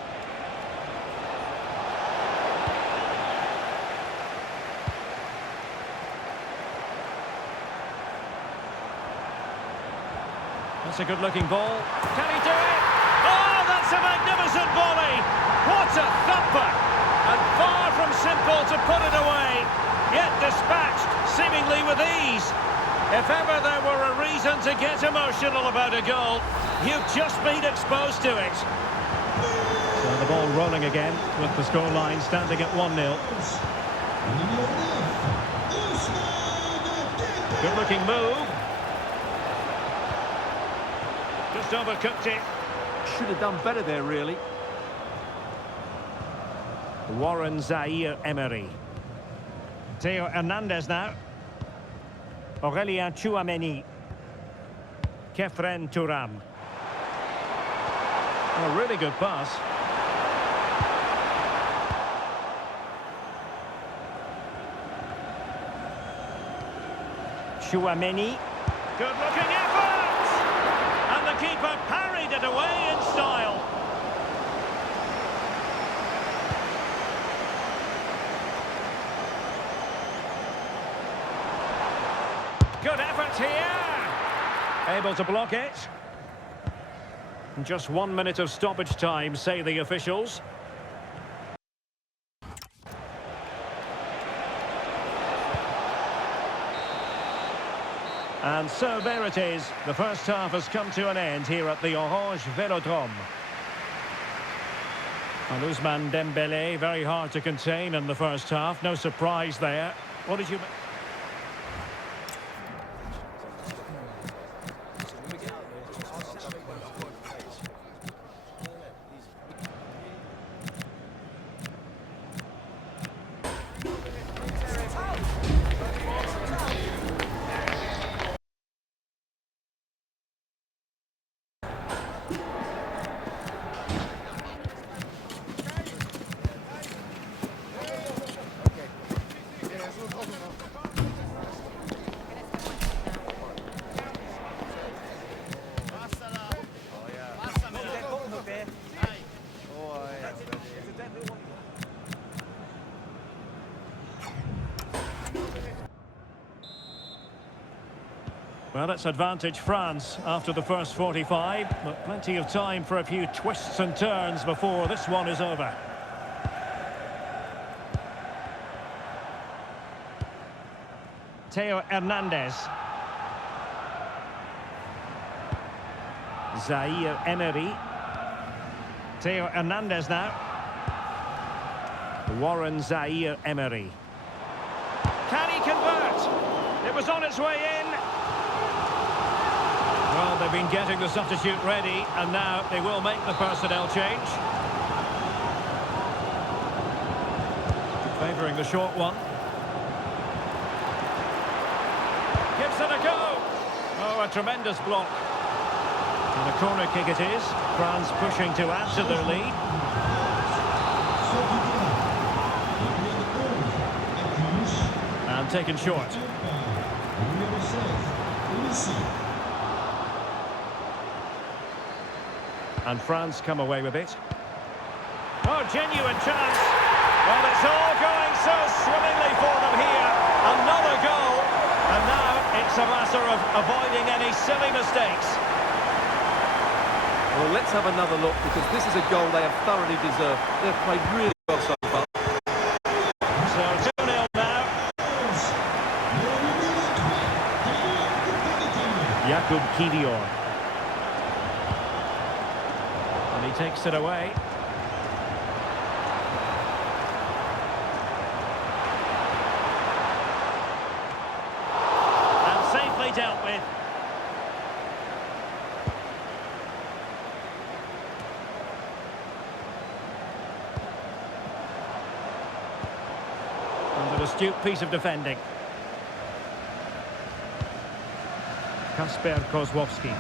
That's a good-looking ball. Can he do it? Oh, that's a magnificent volley! What a thumper! And far from simple to put it away, yet dispatched seemingly with ease. If ever there were a reason to get emotional about a goal, you've just been exposed to it. So the ball rolling again with the scoreline standing at 1-0. Good-looking move. Just overcooked it. Should have done better there, really. Warren Zaire Emery. Theo Hernandez now. Aurélien Tchouameni. Kefren Turam. A really good pass. Tchouameni. Good looking effort! And the keeper parried it away in style. Good effort here. Able to block it. Just 1 minute of stoppage time, say the officials. And so there it is. The first half has come to an end here at the Orange Velodrome. And Ousmane Dembele, very hard to contain in the first half. No surprise there. What did you... Well, it's advantage France after the first 45, but plenty of time for a few twists and turns before this one is over. Theo Hernandez. Zaire Emery. Theo Hernandez now. Warren Zaire Emery. Can he convert? It was on its way in. Well, they've been getting the substitute ready, and now they will make the personnel change. Favouring the short one. Gives it a go. Oh, a tremendous block. And a corner kick it is. France pushing to add to their lead. And taken short. And France come away with it. Oh, genuine chance. Well, it's all going so swimmingly for them here. Another goal. And now it's a matter of avoiding any silly mistakes. Well, let's have another look, because this is a goal they have thoroughly deserved. They've played really well so far. So 2-0 now. Jakub Kivior. And he takes it away. And safely dealt with. An astute piece of defending. Kasper Kozłowski.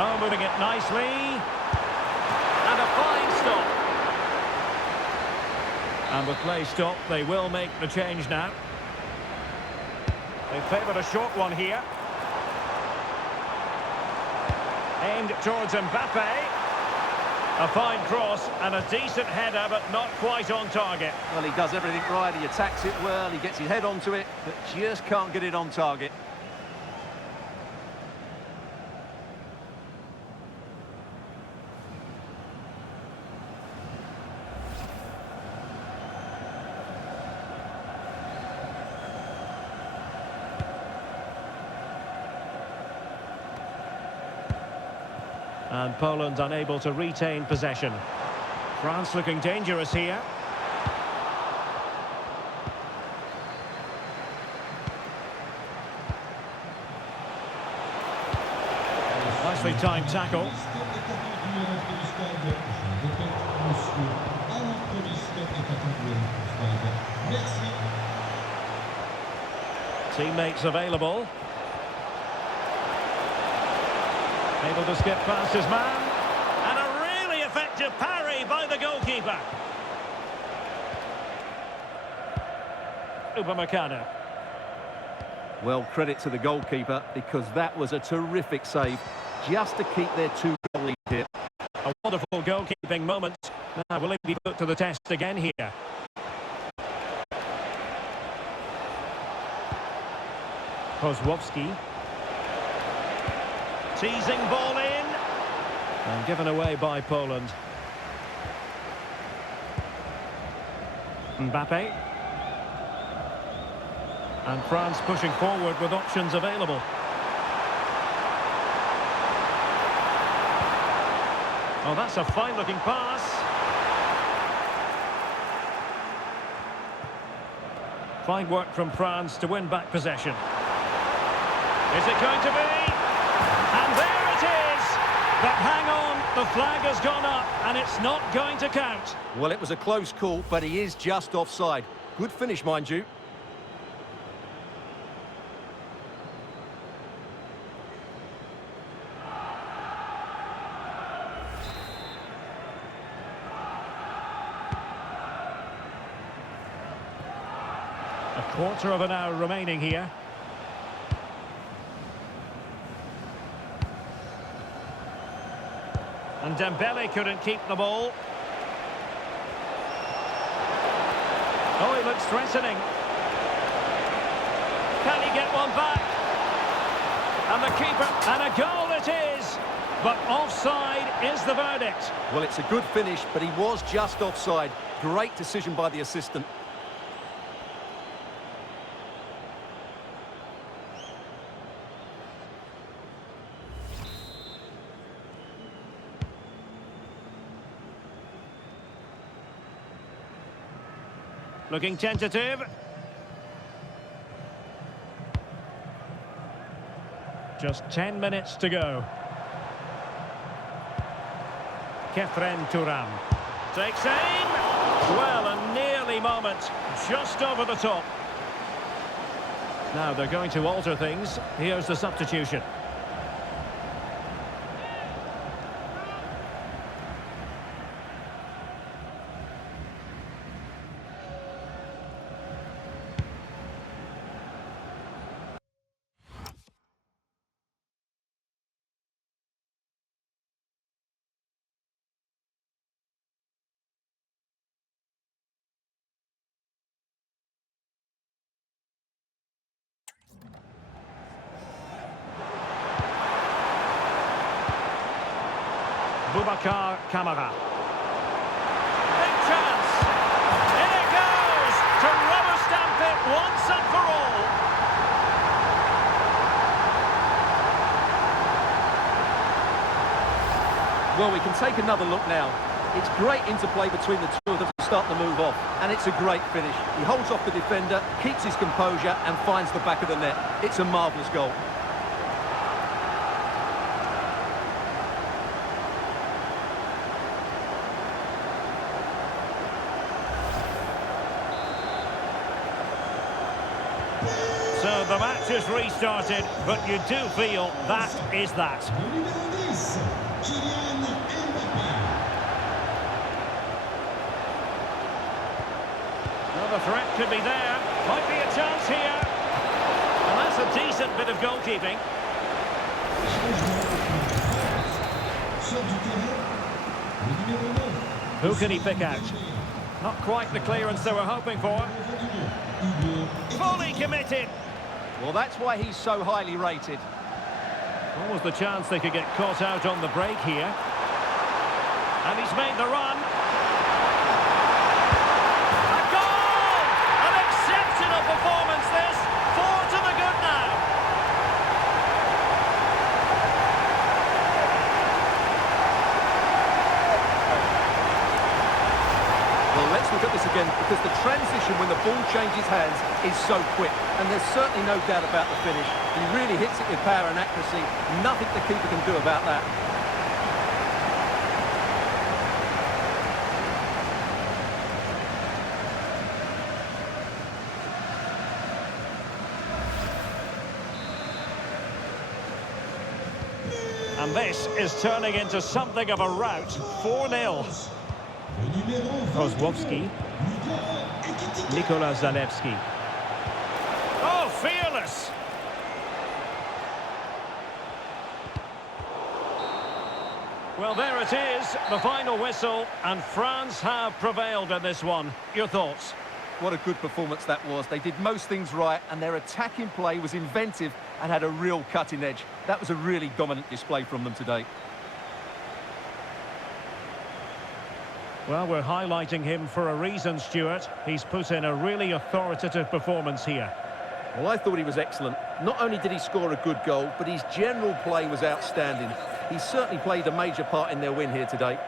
Oh, moving it nicely. And a fine stop. And with play stopped, they will make the change now. They favoured a short one here. Aimed towards Mbappe. A fine cross and a decent header, but not quite on target. Well, he does everything right. He attacks it well. He gets his head onto it, but just can't get it on target. And Poland unable to retain possession. France looking dangerous here. Nicely timed tackle. Teammates available. Able to skip past his man. And a really effective parry by the goalkeeper. Upamecano. Well, credit to the goalkeeper, because that was a terrific save, just to keep their 2-goal lead here. A wonderful goalkeeping moment. Now, will he be put to the test again here? Kozłowski. Teasing ball in. And given away by Poland. Mbappe. And France pushing forward with options available. Oh, that's a fine-looking pass. Fine work from France to win back possession. Is it going to be? And there it is! But hang on, the flag has gone up, and it's not going to count. Well, it was a close call, but he is just offside. Good finish, mind you. A quarter of an hour remaining here. And Dembele couldn't keep the ball. Oh, it looks threatening. Can he get one back? And the keeper, and a goal it is! But offside is the verdict. Well, it's a good finish, but he was just offside. Great decision by the assistant. Looking tentative. Just 10 minutes to go. Kefren Turam takes aim. Well, a nearly moment, just over the top. Now they're going to alter things. Here's the substitution. Boubacar Kamara. Big chance. In it goes to rubber stamp it once and for all. Well, we can take another look now. It's great interplay between the two of them to start the move off, and it's a great finish. He holds off the defender, keeps his composure, and finds the back of the net. It's a marvellous goal. So the match is restarted, but you do feel that is that. Well, the threat could be there. Might be a chance here. And that's a decent bit of goalkeeping. Who can he pick out? Not quite the clearance they were hoping for. Fully committed. Well, that's why he's so highly rated. What was the chance they could get caught out on the break here? And he's made the run. A goal! An exceptional performance this. 4 to the good now. Well, let's look at this again, because the transition when the ball changes hands is so quick, and there's certainly no doubt about the finish. He really hits it with power and accuracy. Nothing the keeper can do about that. And this is turning into something of a rout. 4-0. Kozłowski. Nikola Zalewski. Oh, fearless! Well, there it is, the final whistle, and France have prevailed in this one. Your thoughts? What a good performance that was. They did most things right, and their attacking play was inventive and had a real cutting edge. That was a really dominant display from them today. Well, we're highlighting him for a reason, Stuart. He's put in a really authoritative performance here. Well, I thought he was excellent. Not only did he score a good goal, but his general play was outstanding. He certainly played a major part in their win here today.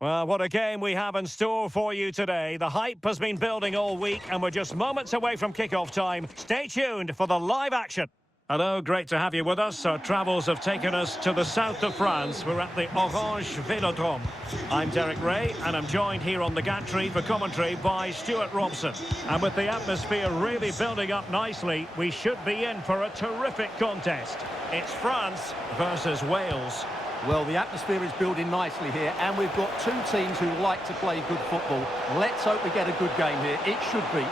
Well, what a game we have in store for you today. The hype has been building all week and we're just moments away from kick-off time. Stay tuned for the live action. Hello, great to have you with us. Our travels have taken us to the south of France. We're at the Orange Vélodrome. I'm Derek Ray and I'm joined here on the gantry for commentary by Stuart Robson. And with the atmosphere really building up nicely, we should be in for a terrific contest. It's France versus Wales. Well, the atmosphere is building nicely here, and we've got two teams who like to play good football. Let's hope we get a good game here. It should be.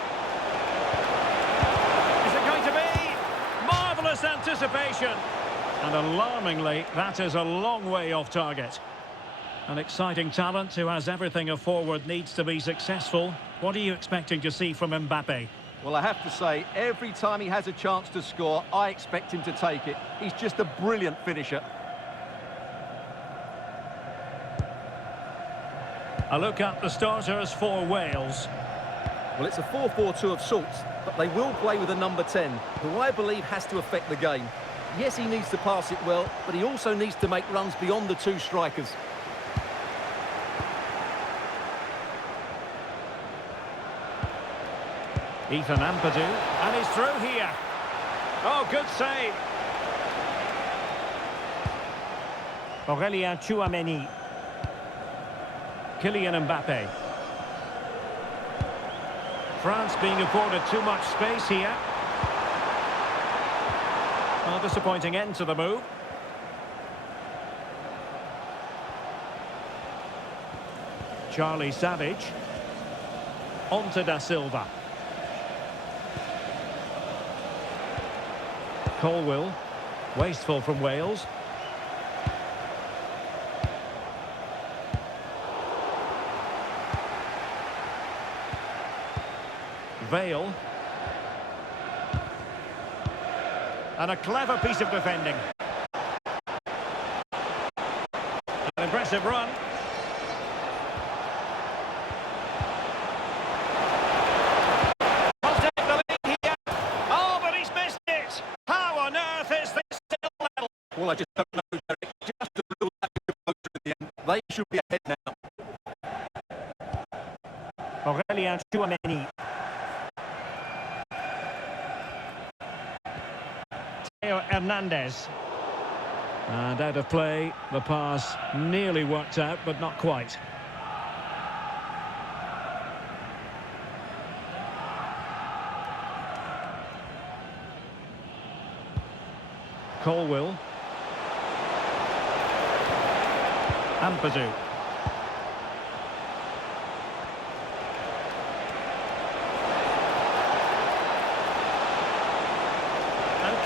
Is it going to be? Marvellous anticipation. And alarmingly, that is a long way off target. An exciting talent who has everything a forward needs to be successful. What are you expecting to see from Mbappe? Well, I have to say, every time he has a chance to score, I expect him to take it. He's just a brilliant finisher. A look at the starters for Wales. Well, it's a 4-4-2 of sorts, but they will play with a number 10, who I believe has to affect the game. Yes, he needs to pass it well, but he also needs to make runs beyond the two strikers. Ethan Ampadu, and he's through here. Oh, good save. Aurélien Tchouameni. Kylian Mbappe. France being afforded too much space here. Well, disappointing end to the move. Charlie Savage. On to Da Silva. Colwill. Wasteful from Wales. Vale. And a clever piece of defending. An impressive run. Must take the lead here. Oh, but he's missed it. How on earth is this still level? Well, I just don't know, Derek. Just a little lack of composure at the end. They should be ahead now. Aurélien Tchouameni. Hernandez. And out of play, the pass nearly worked out, but not quite. Colwill. Ampadu.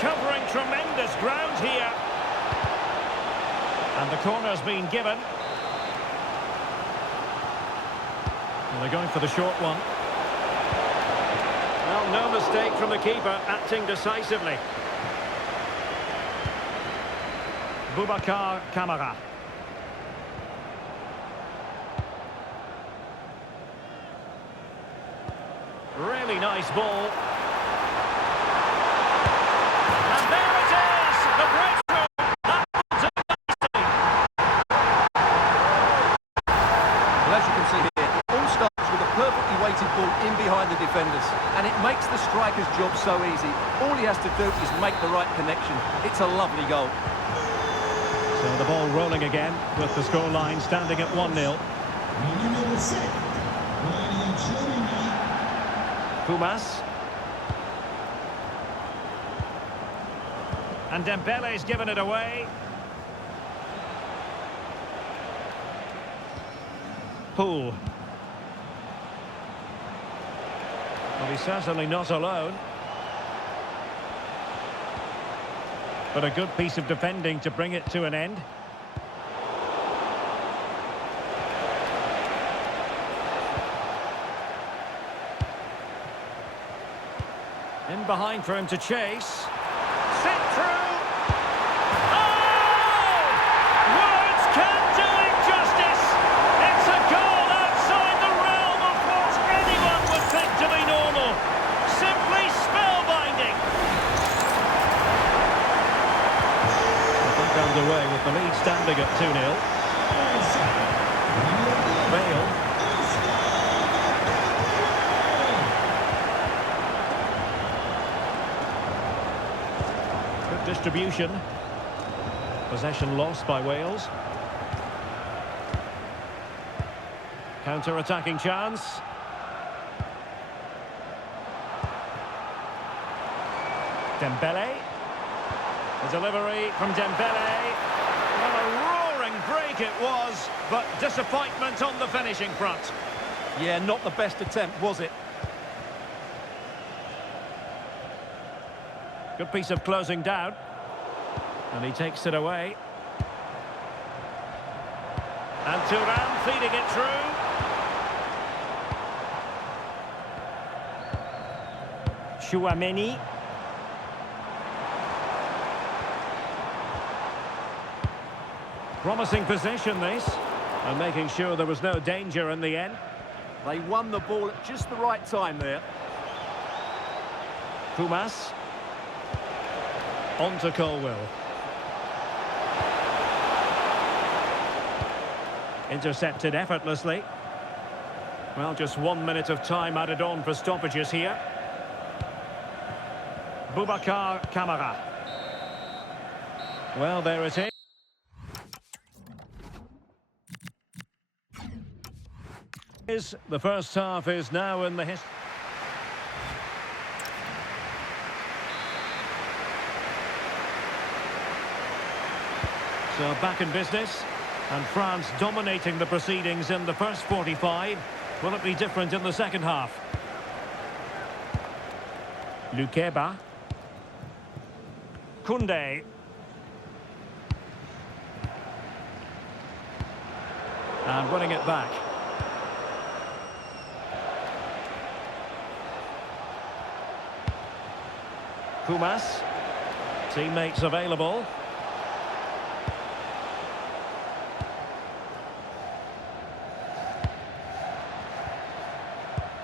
Covering tremendous ground here. And the corner's been given. And they're going for the short one. Well, no mistake from the keeper, acting decisively. Boubacar Kamara. Really nice ball. Ball in behind the defenders, and it makes the striker's job so easy. All he has to do is make the right connection. It's a lovely goal. So the ball rolling again with the scoreline standing at 1-0. Pumas. And Dembele's given it away. Poole. Well, he's certainly not alone. But a good piece of defending to bring it to an end. In behind for him to chase. Set through. Oh! Words can't do it justice. It's a goal outside the realm of what anyone would think to be normal. Simply spellbinding. I think underway with the lead standing at 2-0. Bale. Good distribution. Possession lost by Wales. Counter-attacking chance. Dembele. The delivery from Dembele. Well, a roaring break it was, but disappointment on the finishing front. Yeah, not the best attempt, was it? Good piece of closing down. And he takes it away. And Thuram feeding it through. Chouameni. Promising possession, this. And making sure there was no danger in the end. They won the ball at just the right time there. Kumas. On to Colwill. Intercepted effortlessly. Well, just 1 minute of time added on for stoppages here. Boubacar Kamara. Well, there it is. The first half is now in the history. So back in business, and France dominating the proceedings in the first 45. Will it be different in the second half? Lukeba. Koundé. And winning it back. Kumas. Teammates available.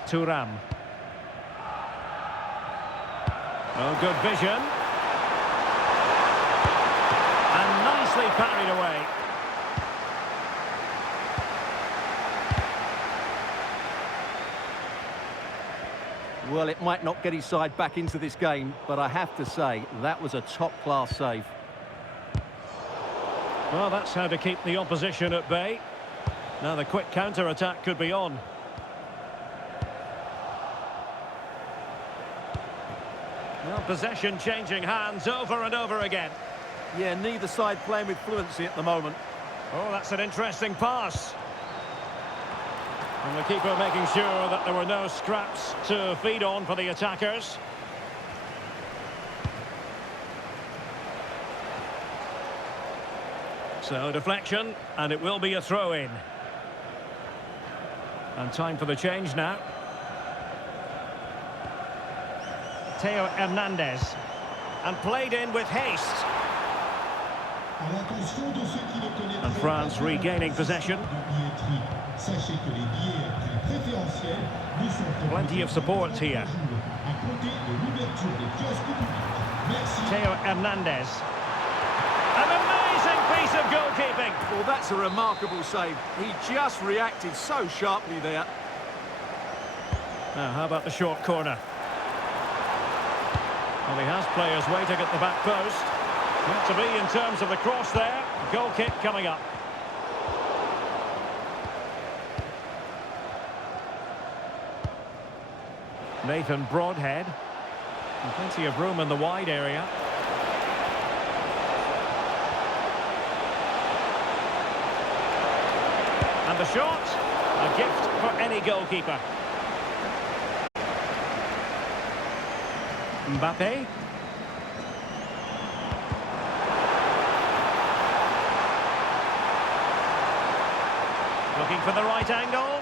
Thuram. Oh, good vision. And nicely parried away. Well, it might not get his side back into this game, but I have to say, that was a top-class save. Well, that's how to keep the opposition at bay. Now the quick counter-attack could be on. Well, possession changing hands over and over again. Yeah, neither side playing with fluency at the moment. Oh, that's an interesting pass. And the keeper making sure that there were no scraps to feed on for the attackers. So, deflection, and it will be a throw-in. And time for the change now. Theo Hernandez. And played in with haste. And France regaining possession. Plenty of support here. Theo Hernandez. An amazing piece of goalkeeping. Well, that's a remarkable save. He just reacted so sharply there. Now, how about the short corner? Well, he has players waiting at the back post. Not to be in terms of the cross there. Goal kick coming up. Nathan Broadhead. And plenty of room in the wide area. And the shot, a gift for any goalkeeper. Mbappe. Looking for the right angle.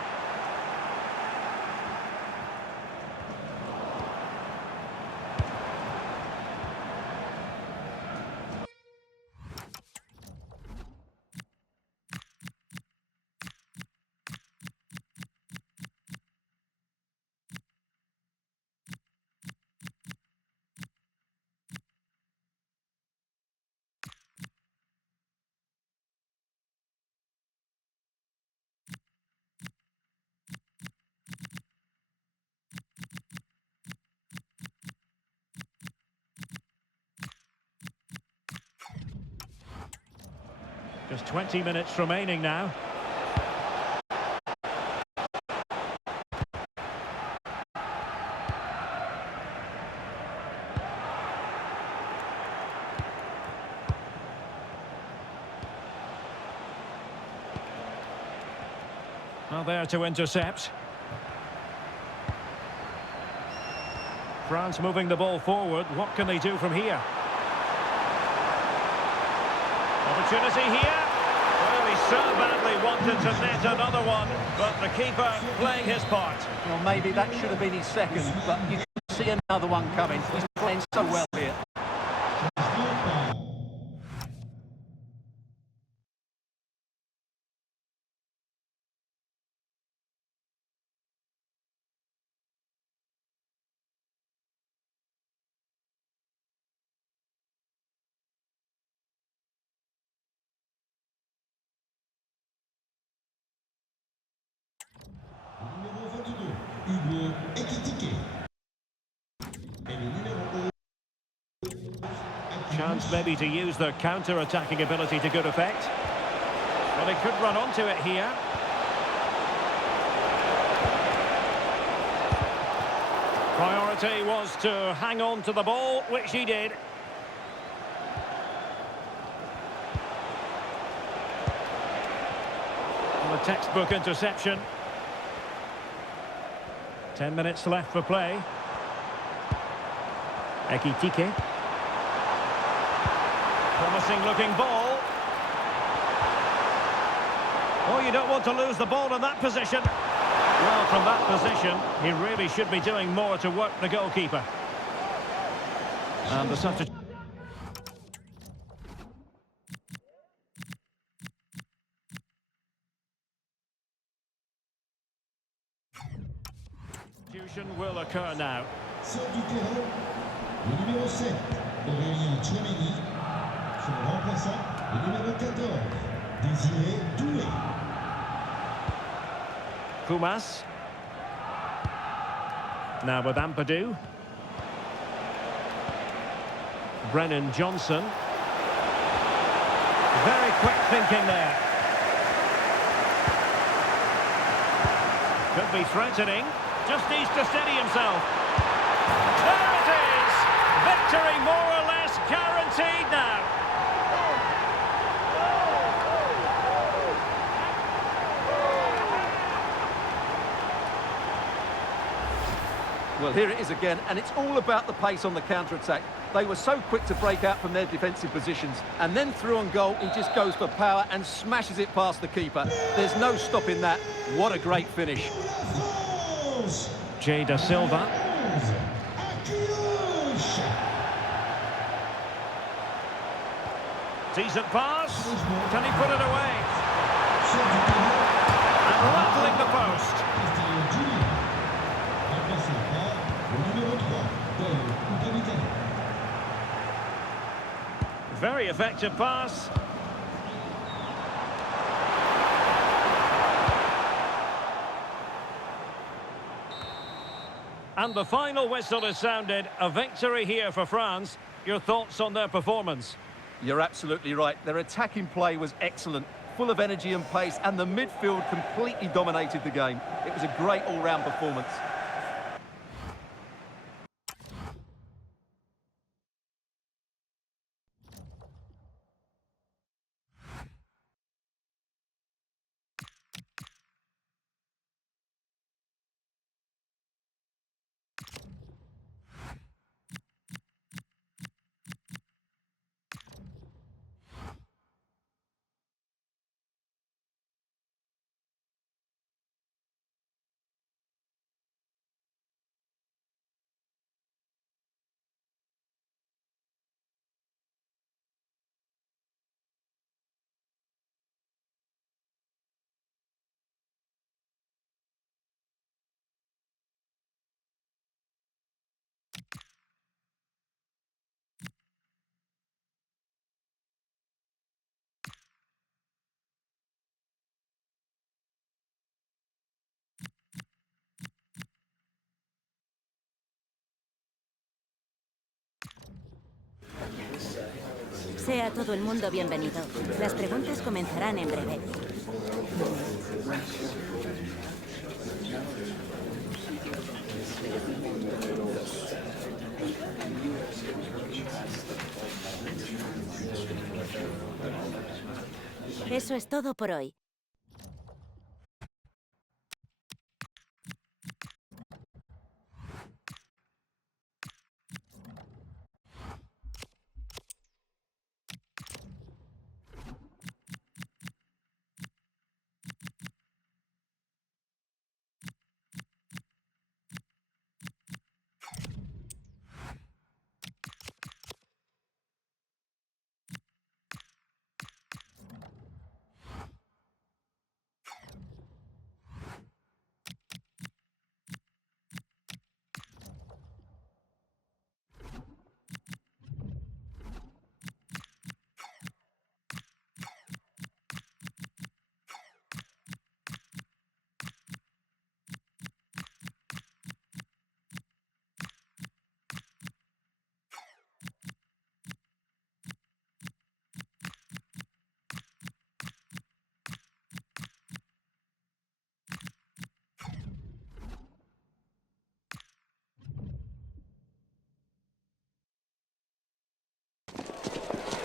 Just 20 minutes remaining now. Well, there to intercept. France moving the ball forward. What can they do from here? Opportunity here. Well, he so badly wanted to net another one, but the keeper playing his part. Well, maybe that should have been his second, but you can see another one coming. He's playing so well here. Numéro 22, Hugo Ekitike. Et le numéro 11, Chance maybe to use their counter-attacking ability to good effect. Well, they could run onto it here. Priority was to hang on to the ball, which he did. Well, a textbook interception. 10 minutes left for play. Ekitike. Promising looking ball. Oh, you don't want to lose the ball in that position. Well, from that position, he really should be doing more to work the goalkeeper. And the substitution. Will occur now. sort du terrain, le numéro 7, Aurélien Tchouameni. Son remplaçant, le numéro 14, Désiré Doué. Pumas. Now with Ampadu. Brennan Johnson. Very quick thinking there. Could be threatening. Just needs to steady himself. There it is! Victory more or less guaranteed now. Well, here it is again, and it's all about the pace on the counter-attack. They were so quick to break out from their defensive positions, and then through on goal, he just goes for power and smashes it past the keeper. There's no stopping that. What a great finish. Jay Da Silva. Decent pass. Can he put it away? And rattling the post. Very effective pass. And the final whistle is sounded. A victory here for France. Your thoughts on their performance? You're absolutely right. Their attacking play was excellent, full of energy and pace, and the midfield completely dominated the game. It was a great all-round performance. Sea todo el mundo bienvenido. Las preguntas comenzarán en breve. Eso es todo por hoy.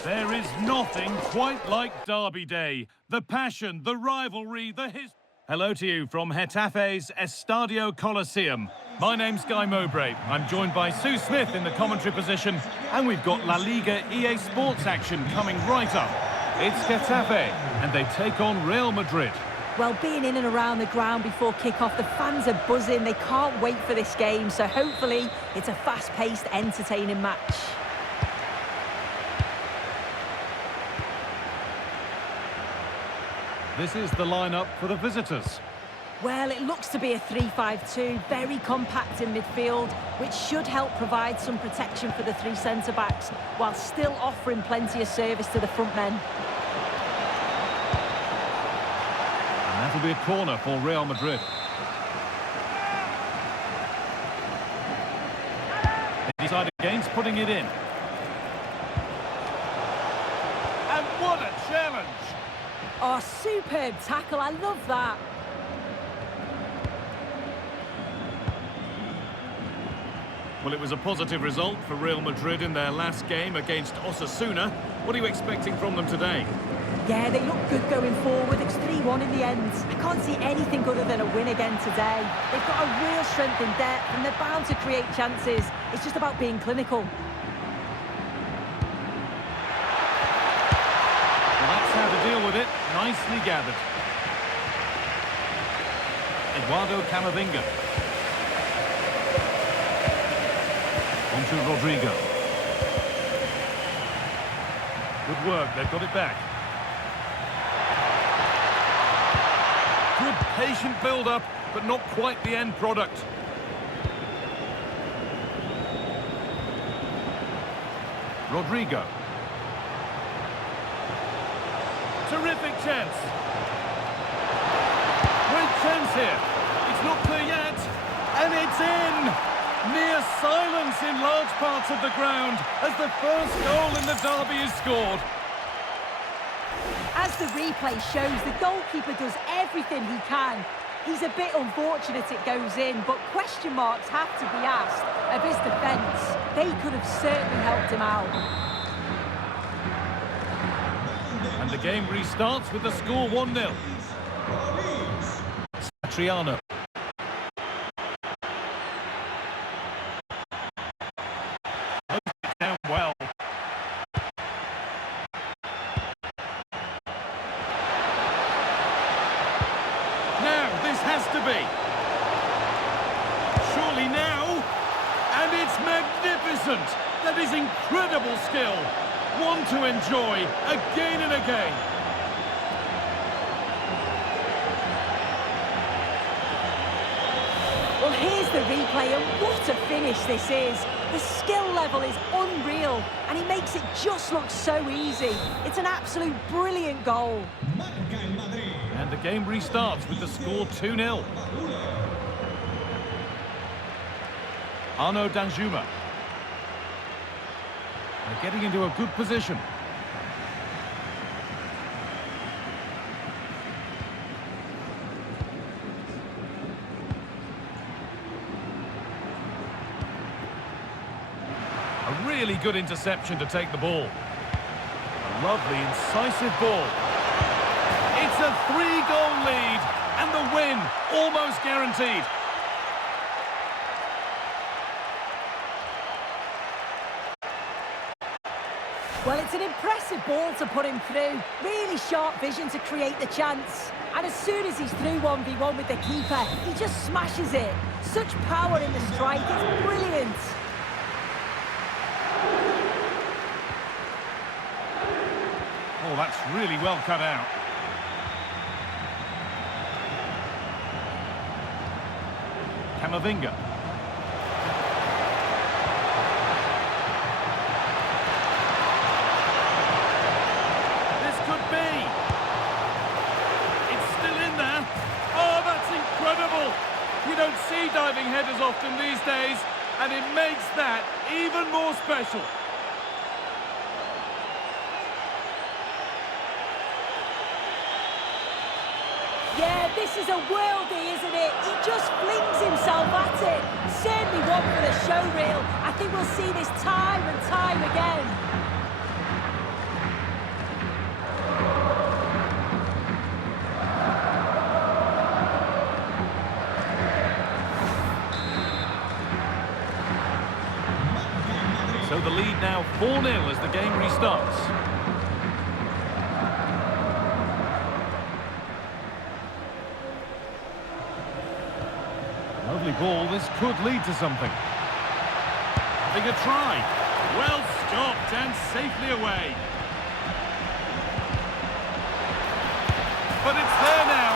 There is nothing quite like Derby Day. The passion, the rivalry, the Hello to you from Getafe's Estadio Coliseum. My name's Guy Mowbray. I'm joined by Sue Smith in the commentary position, and we've got La Liga EA Sports action coming right up. It's Getafe, and they take on Real Madrid. Well, being in and around the ground before kick-off, the fans are buzzing. They can't wait for this game, so hopefully it's a fast-paced, entertaining match. This is the lineup for the visitors. Well, it looks to be a 3-5-2, very compact in midfield, which should help provide some protection for the three centre-backs, while still offering plenty of service to the front men. And that'll be a corner for Real Madrid. They decide against putting it in. And what a challenge! Oh, superb tackle, I love that. Well, it was a positive result for Real Madrid in their last game against Osasuna. What are you expecting from them today? Yeah, they look good going forward. It's 3-1 in the end. I can't see anything other than a win again today. They've got a real strength in depth and they're bound to create chances. It's just about being clinical. How to deal with it, nicely gathered. Eduardo Camavinga. On to Rodrigo. Good work, they've got it back. Good patient build-up, but not quite the end product. Rodrigo. Terrific chance. Great chance here. It's not clear yet. And it's in. Near silence in large parts of the ground as the first goal in the derby is scored. As the replay shows, the goalkeeper does everything he can. He's a bit unfortunate it goes in, but question marks have to be asked of his defence. They could have certainly helped him out. And the game restarts with the score 1-0. Satriano. Down well. Now, this has to be. Surely now. And it's magnificent. That is incredible skill. One to enjoy again and again. Well, here's the replay, and what a finish this is. The skill level is unreal, and he makes it just look so easy. It's an absolute brilliant goal. And the game restarts with the score 2-0. Arnaud Danjuma. They're getting into a good position. really good interception to take the ball. A lovely, incisive ball. It's a 3-goal lead, and the win almost guaranteed. Well, it's an impressive ball to put him through. Really sharp vision to create the chance. And as soon as he's through 1v1 with the keeper, he just smashes it. Such power in the strike, it's brilliant. Oh, that's really well cut out. Camavinga. This could be. It's still in there. Oh, that's incredible. You don't see diving headers often these days, and it makes that even more special. Yeah, this is a worldie, isn't it? He just flings himself at it. Certainly one for the show reel. I think we'll see this time and time again. So the lead now 4-0 as the game restarts. Lovely ball, this could lead to something. Having a try. Well stopped and safely away. But it's there now,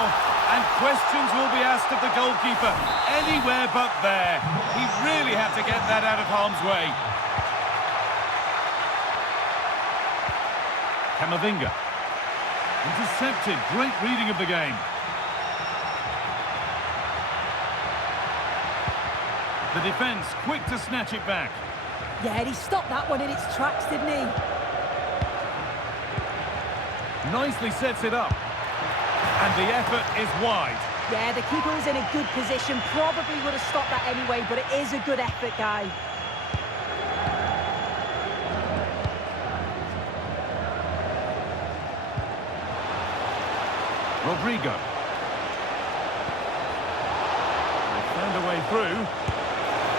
and questions will be asked of the goalkeeper. Anywhere but there. He really had to get that out of harm's way. Camavinga. Intercepted, great reading of the game. The defence quick to snatch it back. Yeah, he stopped that one in its tracks, didn't he? Nicely sets it up. And the effort is wide. Yeah, the keeper was in a good position. Probably would have stopped that anyway, but it is a good effort, guy. Rodrigo. They found a way through.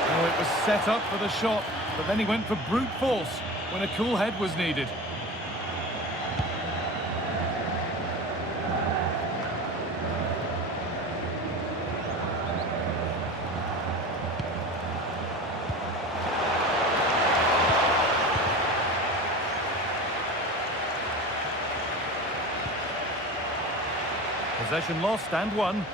Oh, it was set up for the shot, but then he went for brute force when a cool head was needed. Possession lost and won.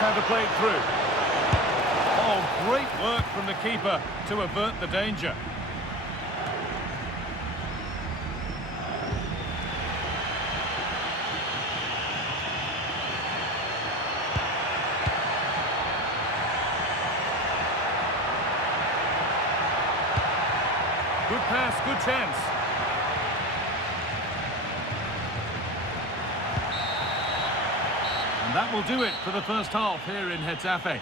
How to play it through. Oh, great work from the keeper to avert the danger. Good pass, good chance. And that will do it for the first half here in Getafe.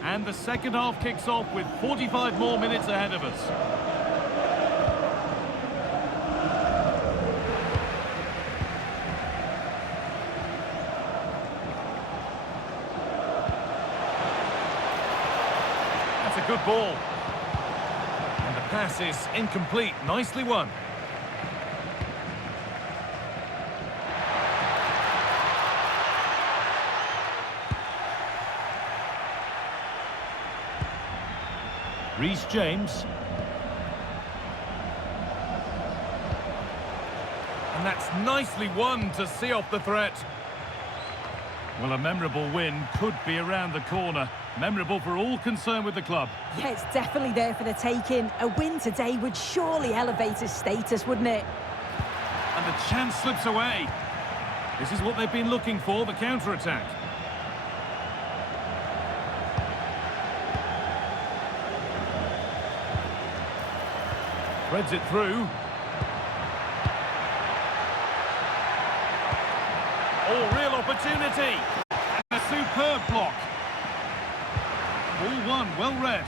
And the second half kicks off with 45 more minutes ahead of us. That's a good ball. And the pass is incomplete. Nicely won. Reece James. And that's nicely won to see off the threat. Well, a memorable win could be around the corner. Memorable for all concerned with the club. Yeah, it's definitely there for the taking. A win today would surely elevate his status, wouldn't it? And the chance slips away. This is what they've been looking for, the counter-attack. Threads it through. Oh, real opportunity. And a superb block. Ball one, well read.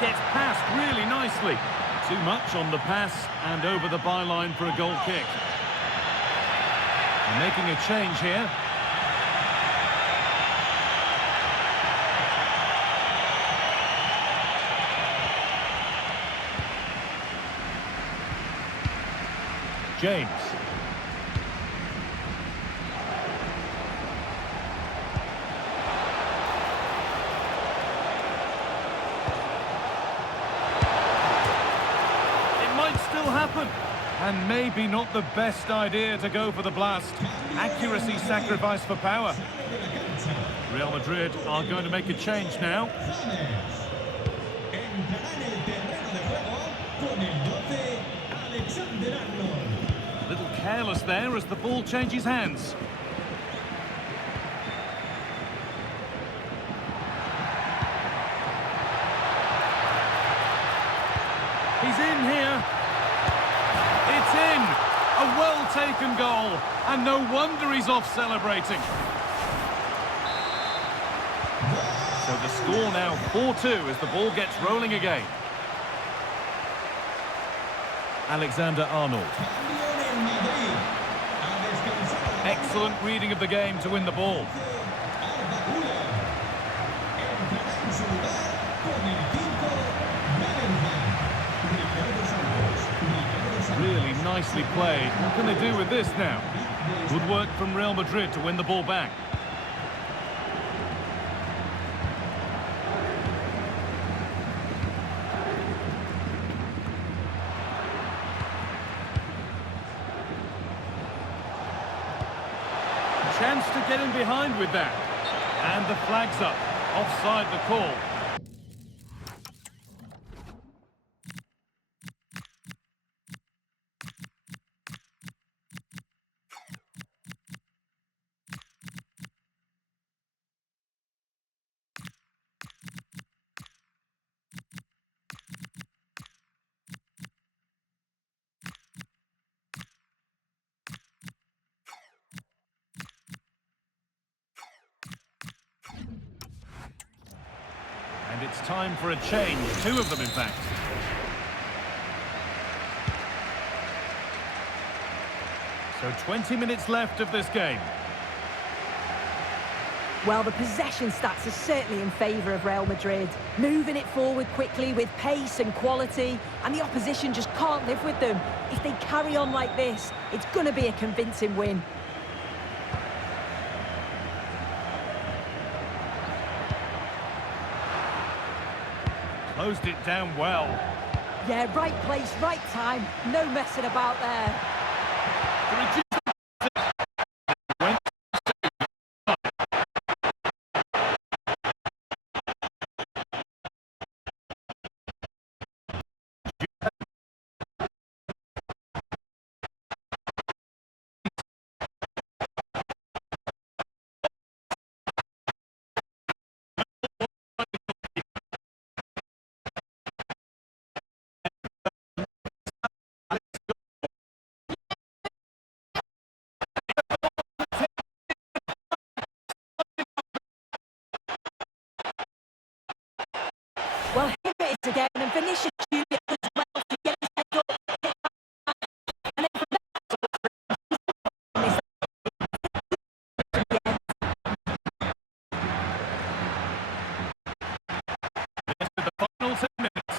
Gets past really nicely. Too much on the pass and over the byline for a goal kick. They're making a change here. James. Happen. And maybe not the best idea to go for the blast. Accuracy sacrificed for power. Real Madrid are going to make a change now. A little careless there as the ball changes hands. He's in here. It's in! A well-taken goal, and no wonder he's off celebrating. So the score now 4-2 as the ball gets rolling again. Alexander-Arnold. Excellent reading of the game to win the ball. Really nicely played. What can they do with this now? Good work from Real Madrid to win the ball back. Chance to get in behind with that. And the flag's up. Offside the call. And it's time for a change, two of them in fact. So 20 minutes left of this game. Well, the possession stats are certainly in favour of Real Madrid. Moving it forward quickly with pace and quality, and the opposition just can't live with them. If they carry on like this, it's going to be a convincing win. Closed it down well. Yeah, right place, right time. No messing about there. Well, here it is again, and Vinicius Junior as well to get his head up. And then from the final 10 minutes.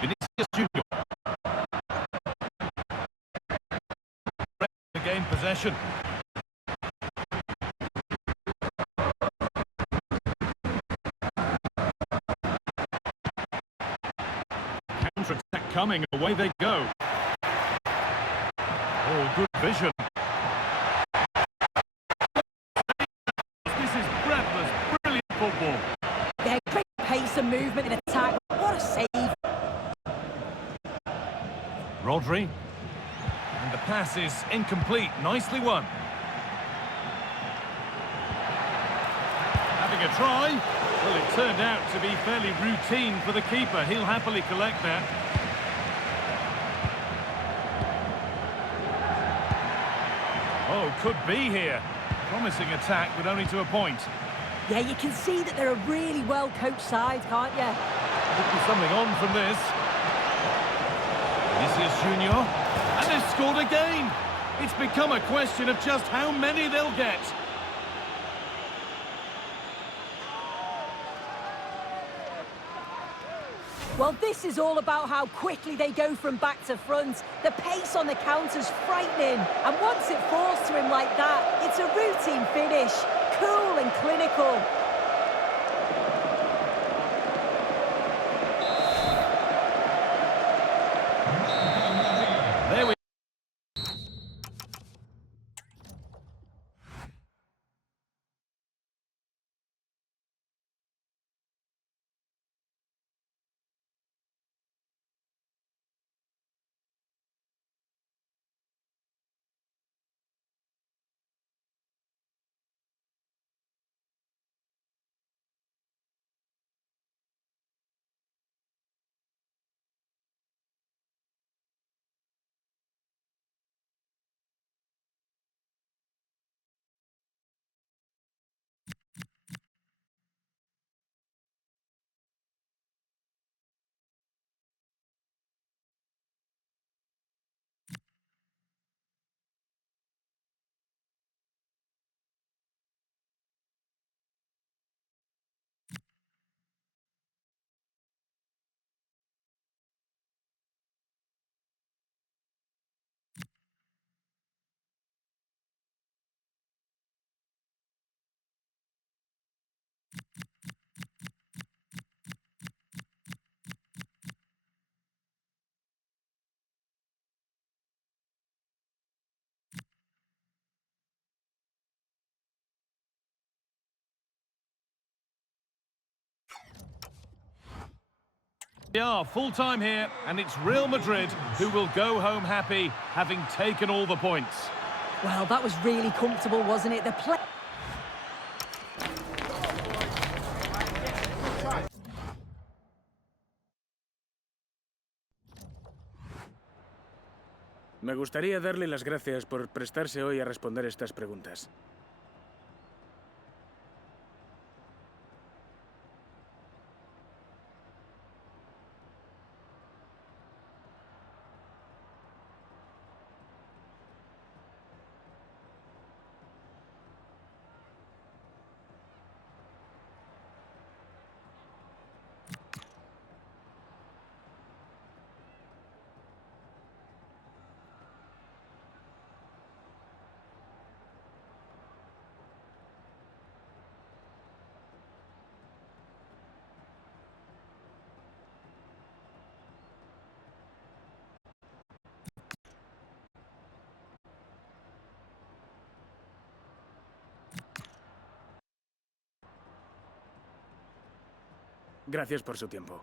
Vinicius Junior. Again, possession. coming, away they go. Oh, good vision. This is breathless, brilliant football. Yeah, great pace and movement in attack. What a save. Rodri. And the pass is incomplete. Nicely won. Having a try. Well, it turned out to be fairly routine for the keeper. He'll happily collect that. Oh, could be here. Promising attack, but only to a point. Yeah, you can see that they're a really well-coached side, can't you? Could be something on from this. Vinicius Junior. And they've scored again. It's become a question of just how many they'll get. Well, this is all about how quickly they go from back to front. The pace on the counter's frightening. And once it falls to him like that, it's a routine finish. Cool and clinical. There we are full-time here, and it's Real Madrid who will go home happy, having taken all the points. Well, that was really comfortable, wasn't it? The play... Me gustaría darle las gracias por prestarse hoy a responder estas preguntas. Gracias por su tiempo.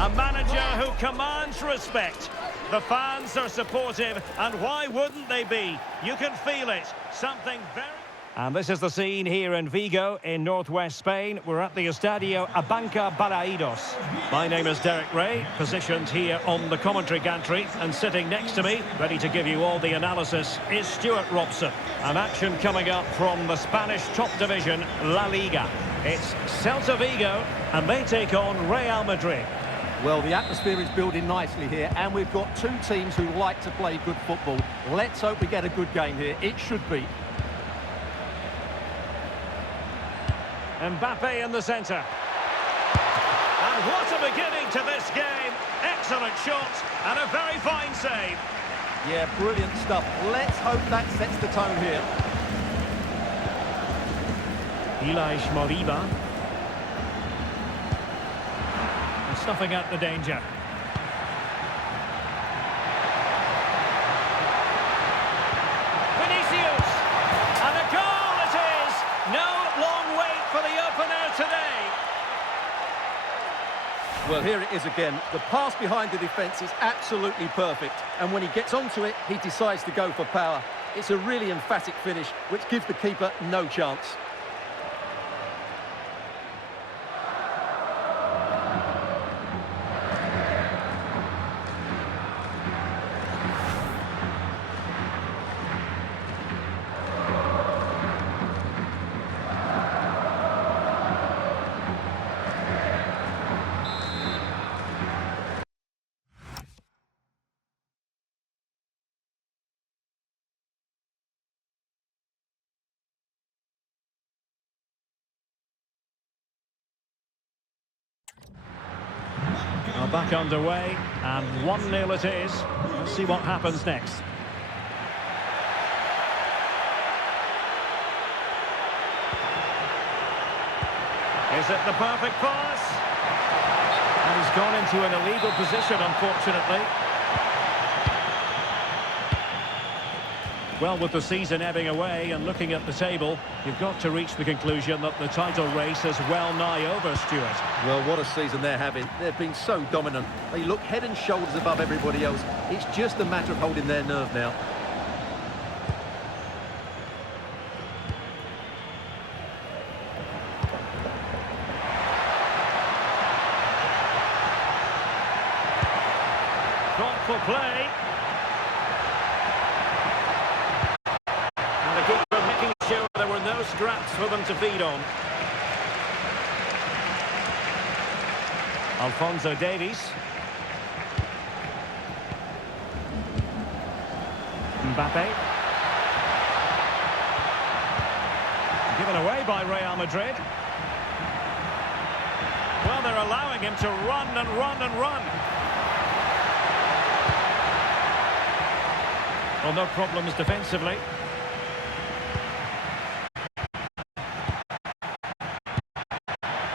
A manager who commands respect. The fans are supportive, and why wouldn't they be? You can feel it. Something very... And this is the scene here in Vigo, in northwest Spain. We're at the Estadio Abanca Balaidos. My name is Derek Ray, positioned here on the commentary gantry, and sitting next to me, ready to give you all the analysis, is Stuart Robson. An action coming up from the Spanish top division, La Liga. It's Celta Vigo, and they take on Real Madrid. Well, the atmosphere is building nicely here, and we've got two teams who like to play good football. Let's hope we get a good game here. It should be. Mbappe in the centre. And what a beginning to this game. Excellent shot and a very fine save. Yeah, brilliant stuff. Let's hope that sets the tone here. Moriba. And snuffing out the danger. Vinicius. And a goal it is. No long wait for the opener today. Well, here it is again. The pass behind the defence is absolutely perfect. And when he gets onto it, he decides to go for power. It's a really emphatic finish, which gives the keeper no chance. Now back underway, and 1-0 it is. Let's see what happens next. Is it the perfect pass? And he's gone into an illegal position, unfortunately. Well, with the season ebbing away and looking at the table, you've got to reach the conclusion that the title race is well nigh over, Stuart. Well, what a season they're having. They've been so dominant. They look head and shoulders above everybody else. It's just a matter of holding their nerve now. Thoughtful play. Making sure there were no scraps for them to feed on. Alphonso Davies. Mbappe. Given away by Real Madrid. Well, they're allowing him to run and run and run. Well, no problems defensively.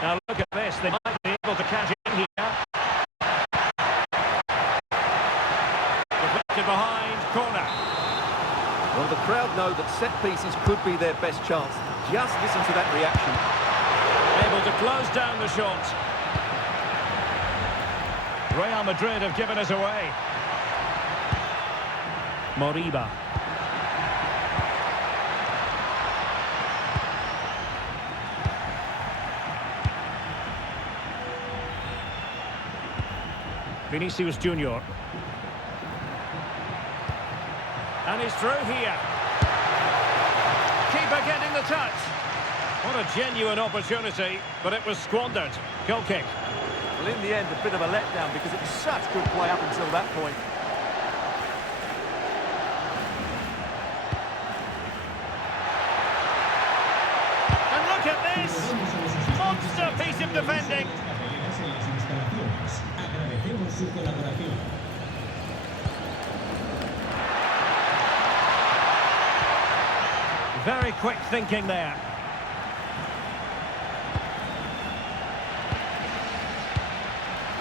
Now look at this, they might be able to catch in here. Deflected behind, corner. Well, the crowd know that set pieces could be their best chance. Just listen to that reaction. Able to close down the shot. Real Madrid have given us away. Moriba. Vinicius Junior. And he's through here. Keeper getting the touch. What a genuine opportunity, but it was squandered. Goal kick. Well, in the end, a bit of a letdown because it was such good play up until that point. And look at this! Monster piece of defending. Very quick thinking there.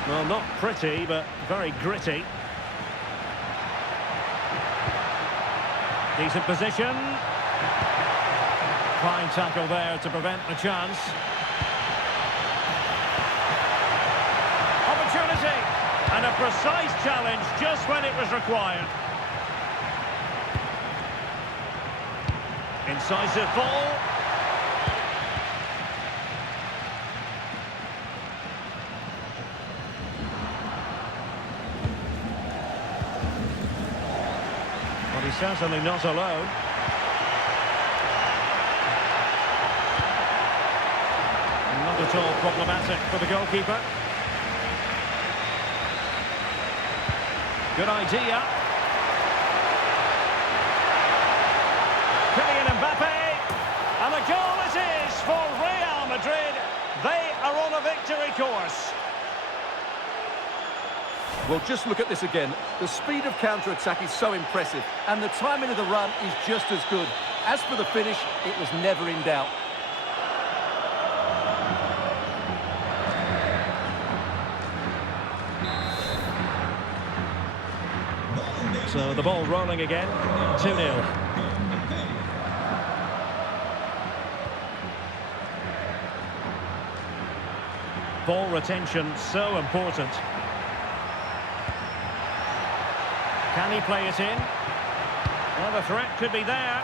Well, not pretty, but very gritty. Decent position. Fine tackle there to prevent the chance. Opportunity. opportunity. And a precise challenge just when it was required. Incisive ball. Well, he's certainly not alone. Not at all problematic for the goalkeeper. Good idea. Kylian Mbappe. And a goal it is for Real Madrid. They are on a victory course. Well, just look at this again. The speed of counter-attack is so impressive, and the timing of the run is just as good. As for the finish, it was never in doubt. So the ball rolling again, 2-0. Ball retention so important. Can he play it in? Well, the threat could be there.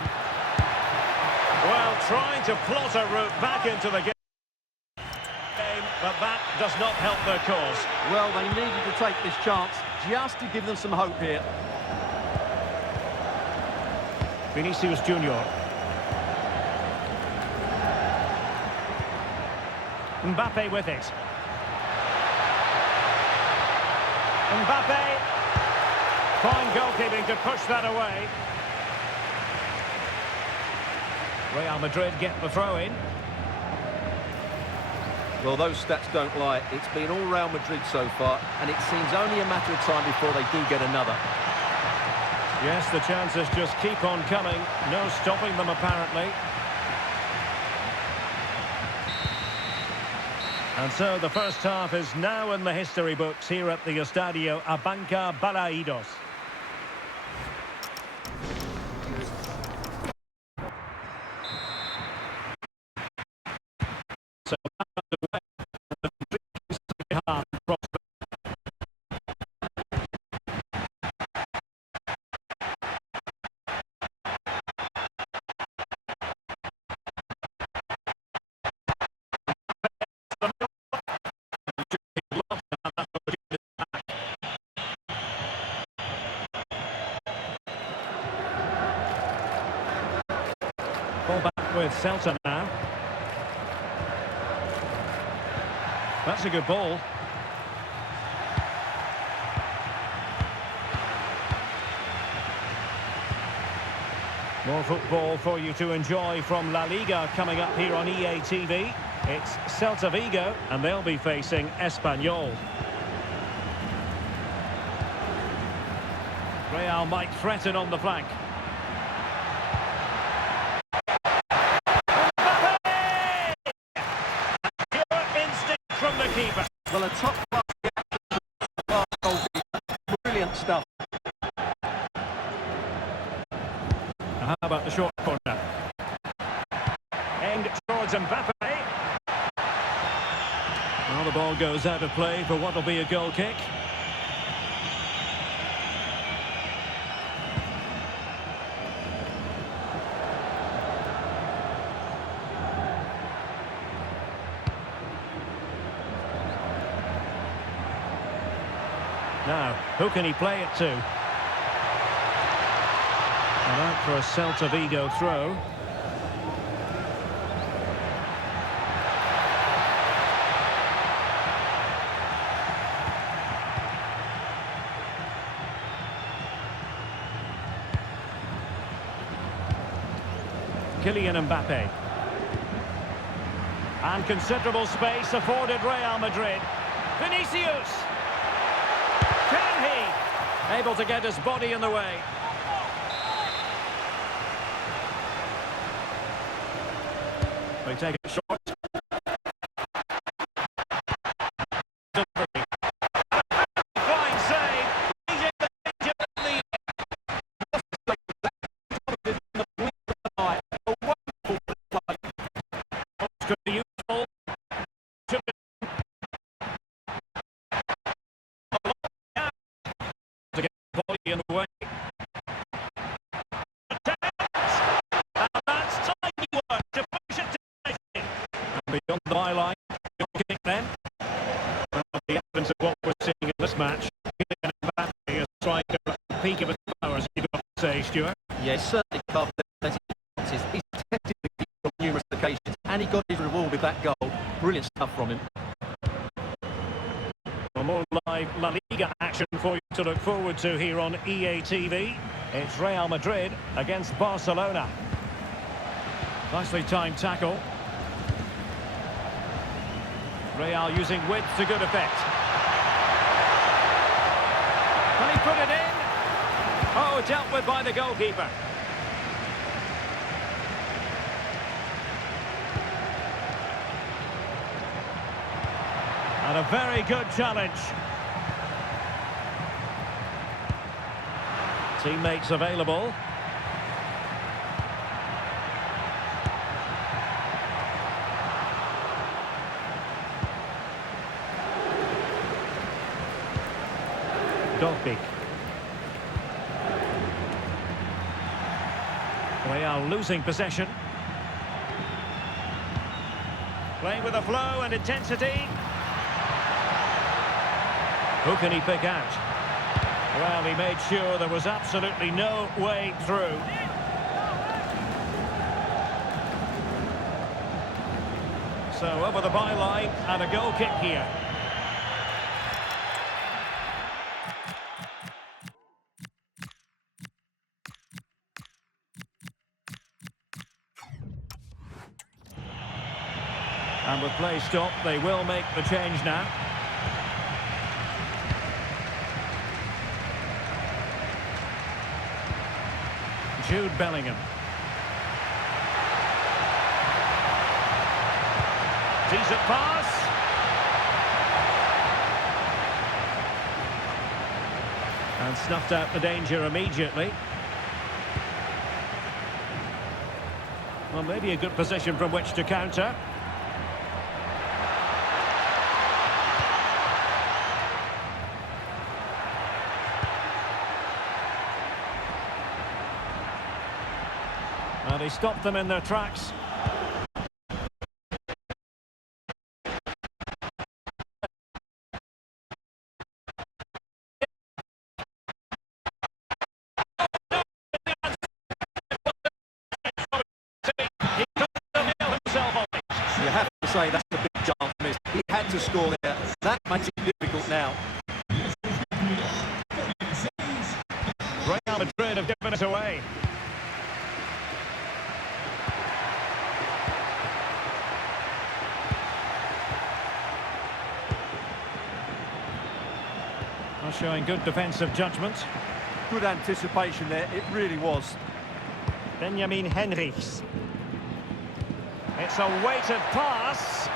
Well, trying to plot a route back into the game, but that does not help their cause. Well, they needed to take this chance just to give them some hope here. Vinicius Junior. Mbappe with it. Mbappe. Fine goalkeeping to push that away. Real Madrid get the throw in. Well, those stats don't lie. It's been all Real Madrid so far, and it seems only a matter of time before they do get another. Yes, the chances just keep on coming. No stopping them, apparently. And so the first half is now in the history books here at the Estadio Abanca Balaidos. So ball back with Celta now. That's a good ball. More football for you to enjoy from La Liga coming up here on EA TV. It's Celta Vigo, and they'll be facing Espanyol. Real might threaten on the flank. From the keeper. Well, a top-class goalkeeper. Brilliant stuff. How about the short corner? Aimed towards Mbappe. Well, the ball goes out of play for what will be a goal kick. Now, who can he play it to? And out for a Celta Vigo throw. Kylian Mbappe. And considerable space afforded Real Madrid. Vinicius! Can he? Able to get his body in the way. They take it short. Fine save. He's in the danger of the useful. On the byline. Good kick then. Well, the evidence of what we're seeing in this match. Kylian Mbappe, a striker at the peak of his powers, you've got to say, Stuart. Yeah, certainly carved plenty of chances. He's tested the keeper on numerous occasions, and he got his reward with that goal. Brilliant stuff from him. For more live La Liga action for you to look forward to here on EA TV. It's Real Madrid against Barcelona. Nicely timed tackle. Real using width to good effect. Can he put it in? Oh, dealt with by the goalkeeper. And a very good challenge. Teammates available. Dolpik. Real losing possession. Playing with a flow and intensity. Who can he pick out? Well, he made sure there was absolutely no way through. So over the byline and a goal kick here. And with play stopped, they will make the change now. Jude Bellingham. Decent pass. And snuffed out the danger immediately. Well, maybe a good position from which to counter. And he stopped them in their tracks. You have to say that's a big chance miss. He had to score there. That makes it difficult now. Real Madrid have given it away. Showing good defensive judgment. Good anticipation there, it really was. Benjamin Henrichs. It's a weighted pass.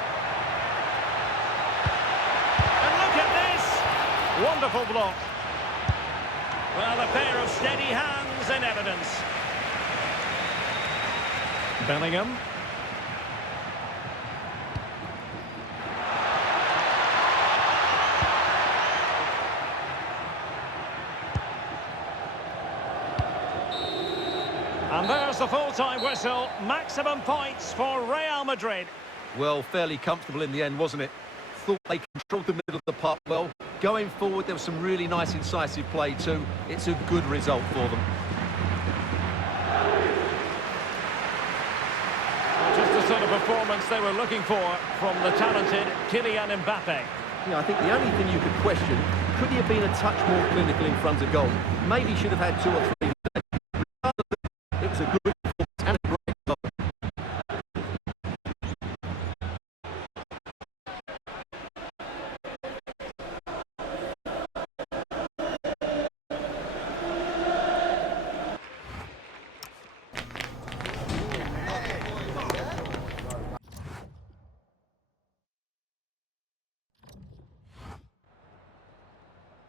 And look at this! Wonderful block. Well, a pair of steady hands in evidence. Bellingham. And there's the full-time whistle. Maximum points for Real Madrid. Well, fairly comfortable in the end, wasn't it? Thought they controlled the middle of the park well. Going forward, there was some really nice incisive play too. It's a good result for them. Just the sort of performance they were looking for from the talented Kylian Mbappe. Yeah, I think the only thing you could question, could he have been a touch more clinical in front of goal? Maybe should have had 2 or 3. It was a good performance and a great goal.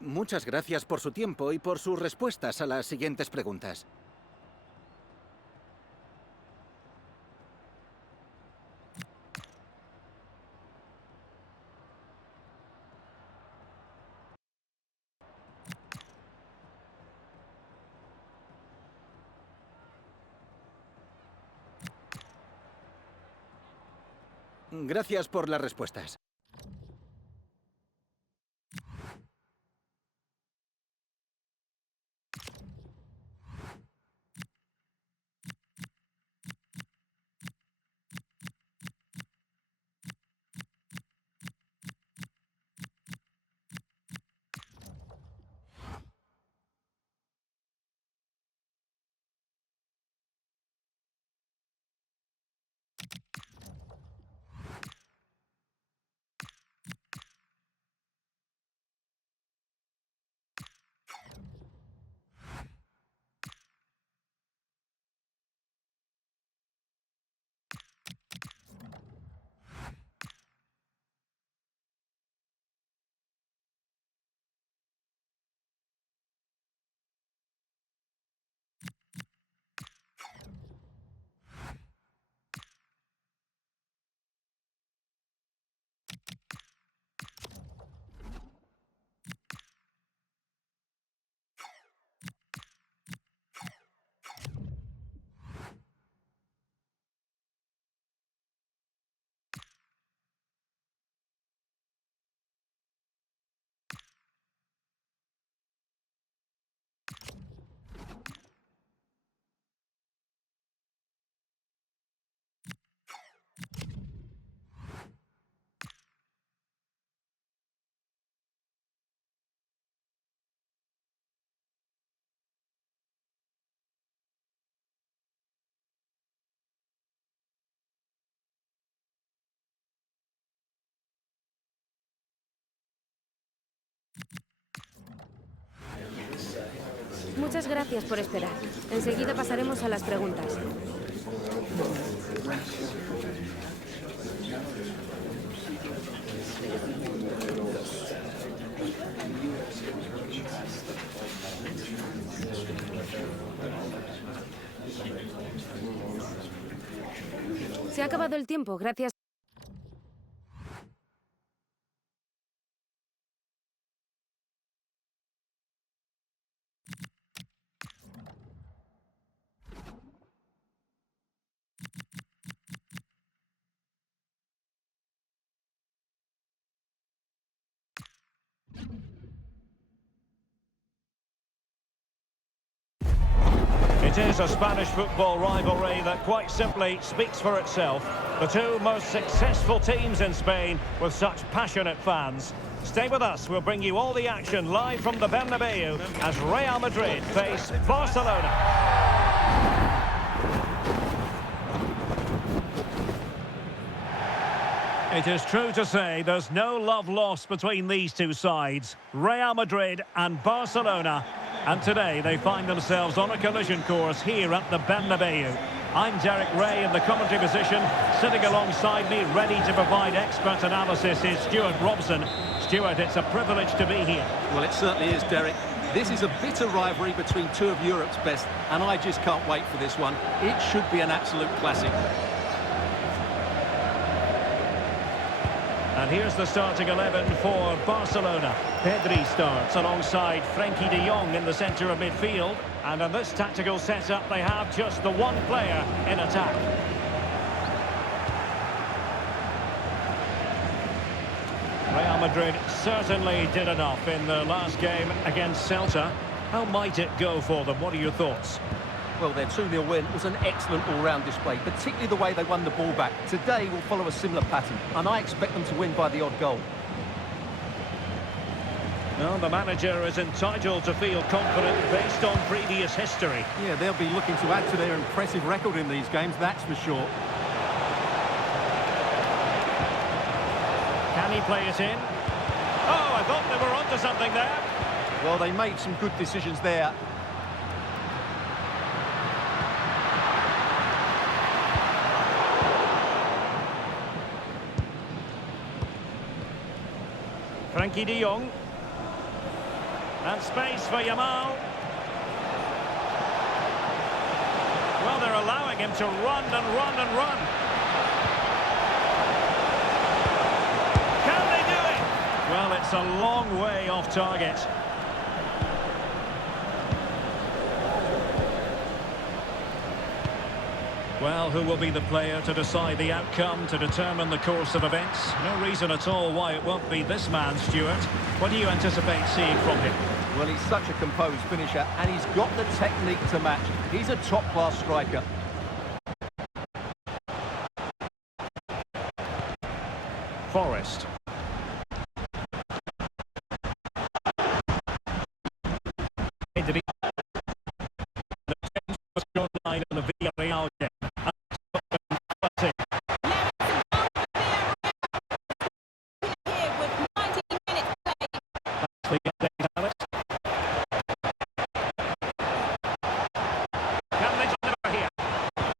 Muchas gracias por su tiempo y por sus respuestas a las siguientes preguntas. Gracias por las respuestas. Muchas gracias por esperar. Enseguida pasaremos a las preguntas. Se ha acabado el tiempo, gracias. It is a Spanish football rivalry that quite simply speaks for itself. The two most successful teams in Spain with such passionate fans. Stay with us, we'll bring you all the action live from the Bernabeu as Real Madrid face Barcelona. It is true to say there's no love lost between these two sides, Real Madrid and Barcelona. And today they find themselves on a collision course here at the Bernabeu. I'm Derek Ray in the commentary position. Sitting alongside me, ready to provide expert analysis, is Stuart Robson. Stuart, it's a privilege to be here. Well, it certainly is, Derek. This is a bitter rivalry between two of Europe's best, and I just can't wait for this one. It should be an absolute classic. And here's the starting 11 for Barcelona. Pedri starts alongside Frenkie de Jong in the centre of midfield. And in this tactical setup, they have just the one player in attack. Real Madrid certainly did enough in the last game against Celta. How might it go for them? What are your thoughts? Well, their 2-0 win was an excellent all-round display, particularly the way they won the ball back. Today will follow a similar pattern, and I expect them to win by the odd goal. Well, the manager is entitled to feel confident based on previous history. Yeah, they'll be looking to add to their impressive record in these games, that's for sure. Can he play it in? Oh, I thought they were onto something there. Well, they made some good decisions there. Frenkie de Jong. And space for Yamal. Well, they're allowing him to run and run and run. Can they do it? Well, it's a long way off target. Well, who will be the player to decide the outcome, to determine the course of events? No reason at all why it won't be this man, Stuart. What do you anticipate seeing from him? Well, he's such a composed finisher, and he's got the technique to match. He's a top-class striker. Forest. Did he? The change was drawn line in the Villarreal game.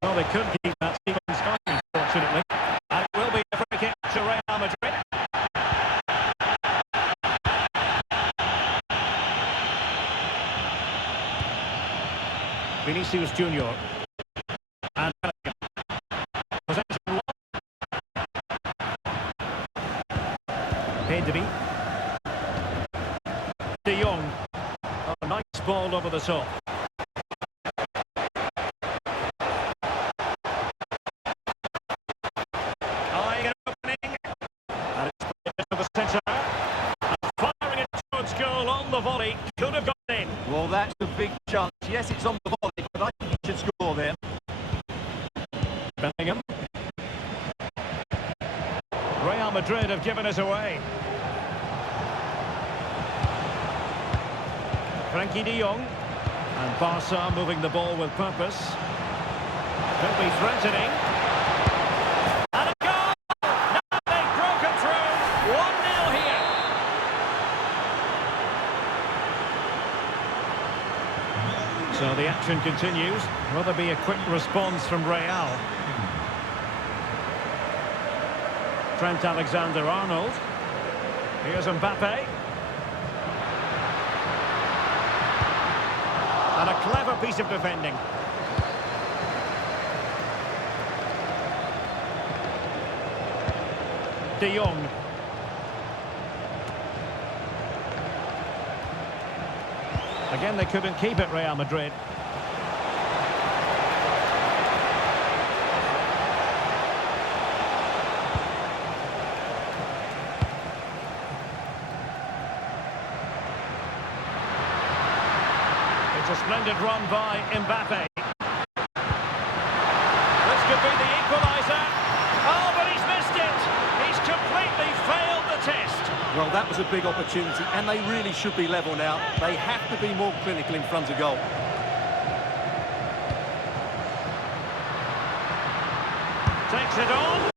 Well, they could keep that Stevens going, fortunately. And it will be a free kick to Real Madrid. Vinicius Junior. And possession. Pedri. De Jong. A nice ball over the top. Eyeing an opening. And it's played to the centre. And firing it towards goal on the volley. Could have gone in. Well, that's a big chance. Yes, it's on the volley, but I think he should score there. Bellingham. Real Madrid have given it away. Frankie de Jong. And Barca moving the ball with purpose. Could be threatening. And a goal! Now they've broken through. 1-0 here. So the action continues. Will there be a quick response from Real? Trent Alexander-Arnold. Here's Mbappe. And a clever piece of defending. De Jong. Again, they couldn't keep it, Real Madrid. It's a splendid run by Mbappe. This could be the equaliser. Oh, but he's missed it. He's completely failed the test. Well, that was a big opportunity, and they really should be level now. They have to be more clinical in front of goal. Takes it on.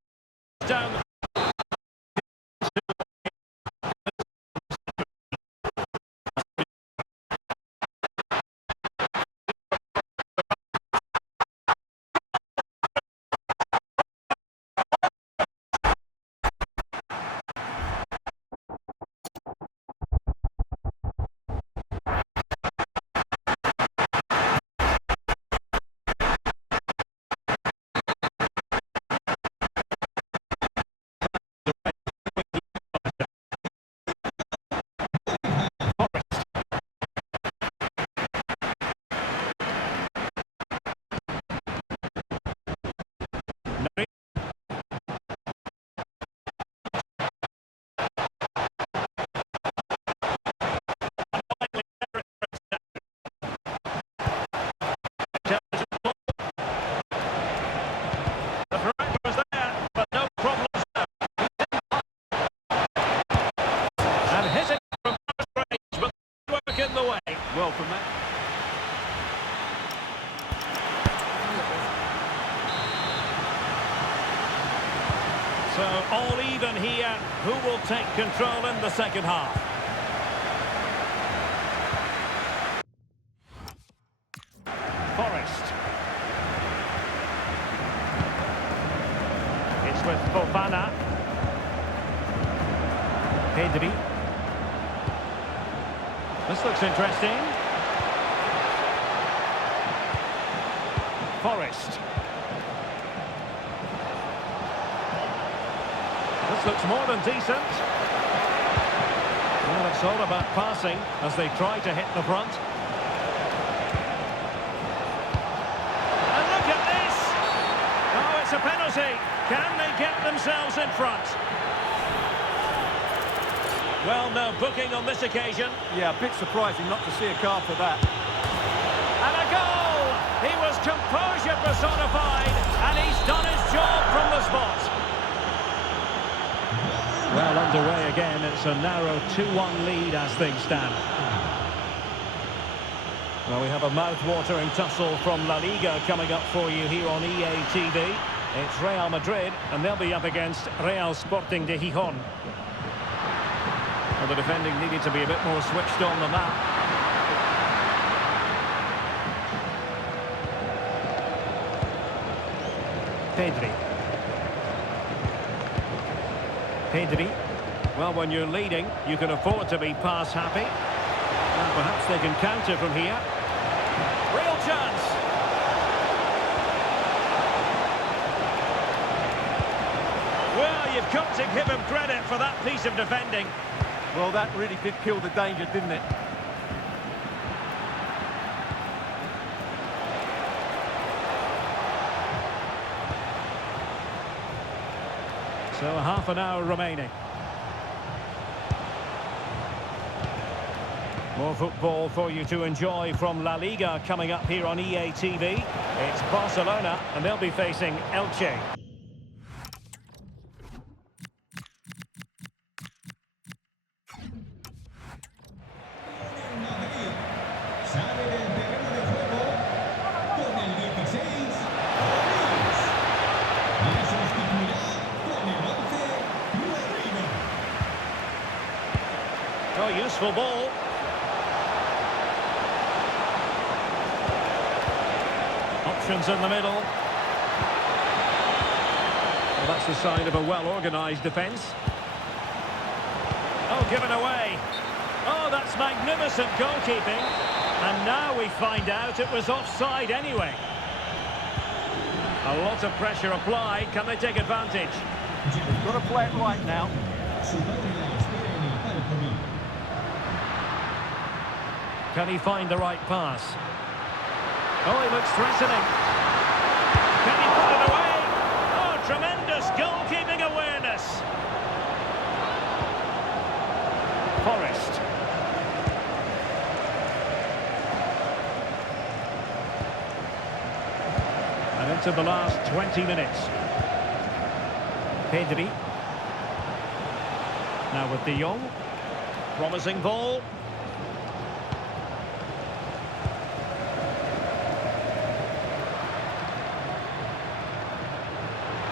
Down the well from that. So all even here. Who will take control in the second half? Forest. It's with Fofana. Pedri. This looks interesting. Forest. This looks more than decent. Well, it's all about passing as they try to hit the front. And look at this! it's a penalty. Can they get themselves in front? Well, no booking on this occasion. Yeah, a bit surprising not to see a card for that. And a goal! He was composure personified, and he's done his job from the spot. Well, underway again. It's a narrow 2-1 lead as things stand. Well, we have a mouth-watering tussle from La Liga coming up for you here on EA TV. It's Real Madrid, and they'll be up against Real Sporting de Gijón. Well, the defending needed to be a bit more switched on than that. Pedri. Well, when you're leading, you can afford to be pass happy. And perhaps they can counter from here. Real chance. Well, you've got to give him credit for that piece of defending. Well, that really did kill the danger, didn't it? So half an hour remaining. More football for you to enjoy from La Liga coming up here on EA TV. It's Barcelona, and they'll be facing Elche. Oh, useful ball. Options in the middle. Well, that's the sign of a well-organised defence. Oh, given away. Oh, that's magnificent goalkeeping. And now we find out it was offside anyway. A lot of pressure applied. Can they take advantage? They've got to play it right now. Can he find the right pass? Oh, he looks threatening. Can he put it away? Oh, tremendous goalkeeping awareness. Forrest. And into the last 20 minutes. Pedri. Now with De Jong. Promising ball.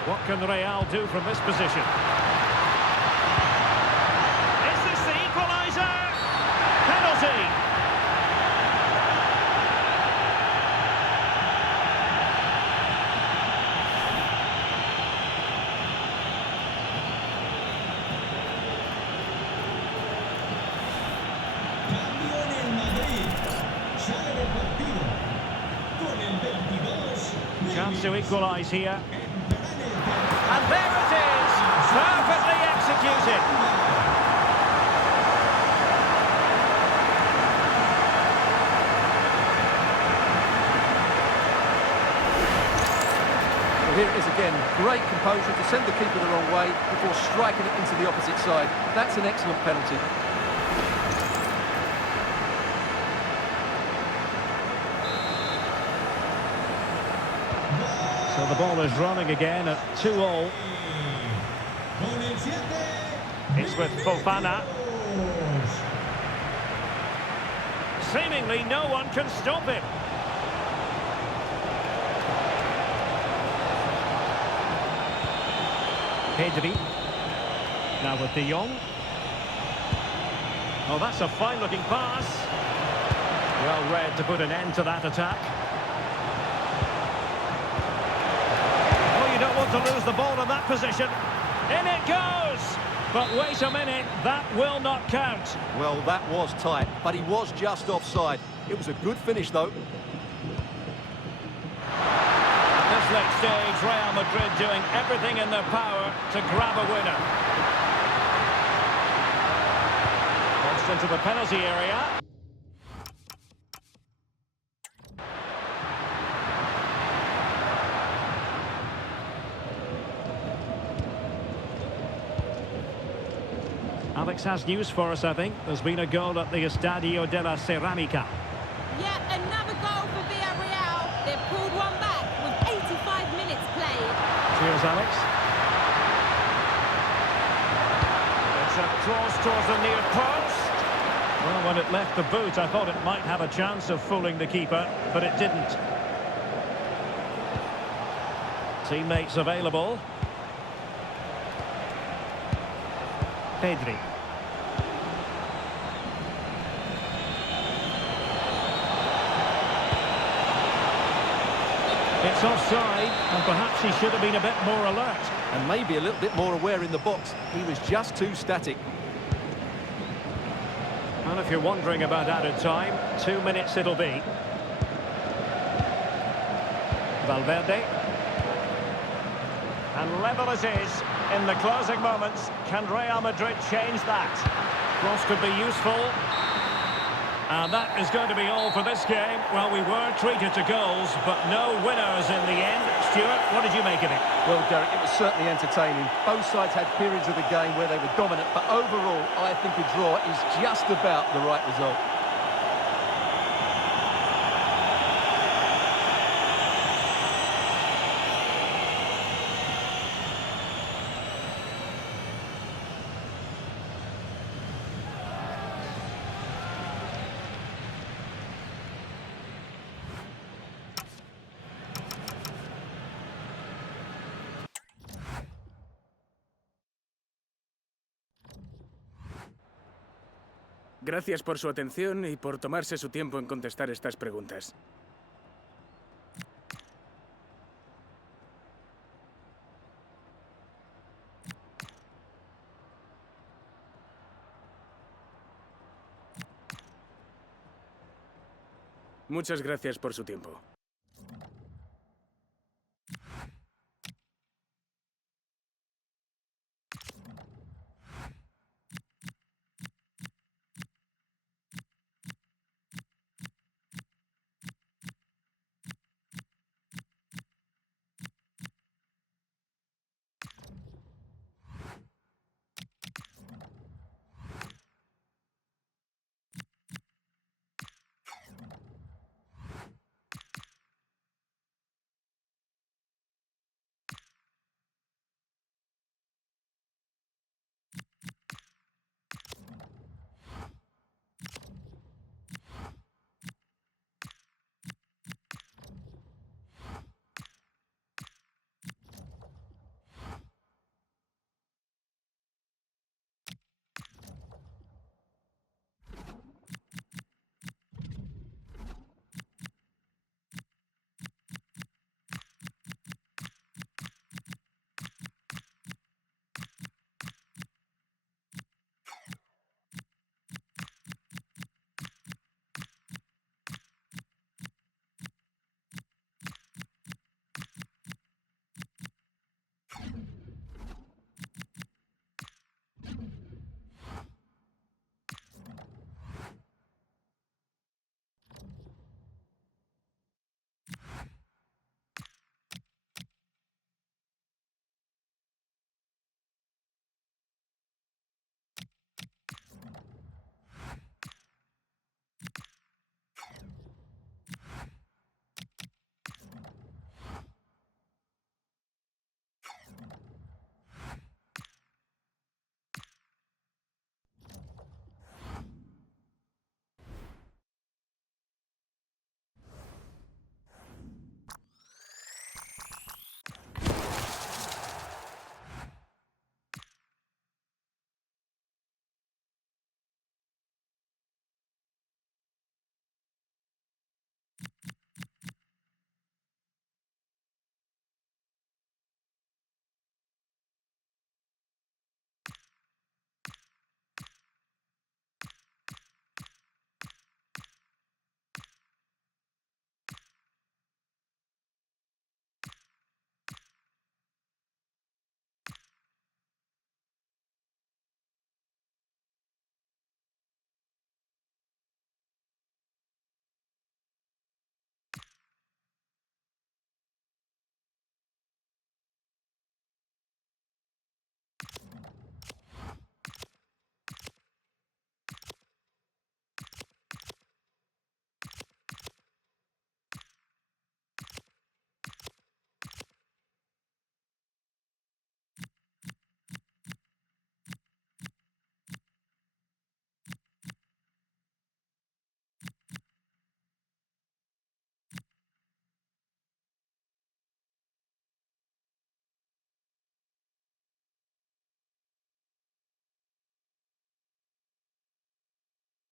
What can Real do from this position? Is this the equaliser? Penalty! Cambio en el Madrid. Sale del partido con el 22. Chance to equalise here. And there it is! Perfectly executed! Well, here it is again. Great composure to send the keeper the wrong way before striking it into the opposite side. That's an excellent penalty. So the ball is running again at 2-2. It's with Fofana. Seemingly no one can stop him. Pedri. Now with De Jong. Oh, that's a fine-looking pass. Well read to put an end to that attack. Don't want to lose the ball in that position. In it goes! But wait a minute, that will not count. Well, that was tight, but he was just offside. It was a good finish, though. At this late stage, Real Madrid doing everything in their power to grab a winner. Crossed into the penalty area. Alex has news for us, I think. There's been a goal at the Estadio de la Ceramica. Yeah, another goal for Villarreal. They've pulled one back with 85 minutes played. Cheers, Alex. It's a cross towards the near post. Well, when it left the boot, I thought it might have a chance of fooling the keeper, but it didn't. Teammates available. Pedri. It's offside, and perhaps he should have been a bit more alert. And maybe a little bit more aware in the box. He was just too static. Well, if you're wondering about added time, 2 minutes it'll be. Valverde. And level it is in the closing moments. Can Real Madrid change that? Cross could be useful. And that is going to be all for this game. Well, we were treated to goals, but no winners in the end. Stuart, what did you make of it? Well, Derek, it was certainly entertaining. Both sides had periods of the game where they were dominant, but overall, I think a draw is just about the right result. Gracias por su atención y por tomarse su tiempo en contestar estas preguntas. Muchas gracias por su tiempo.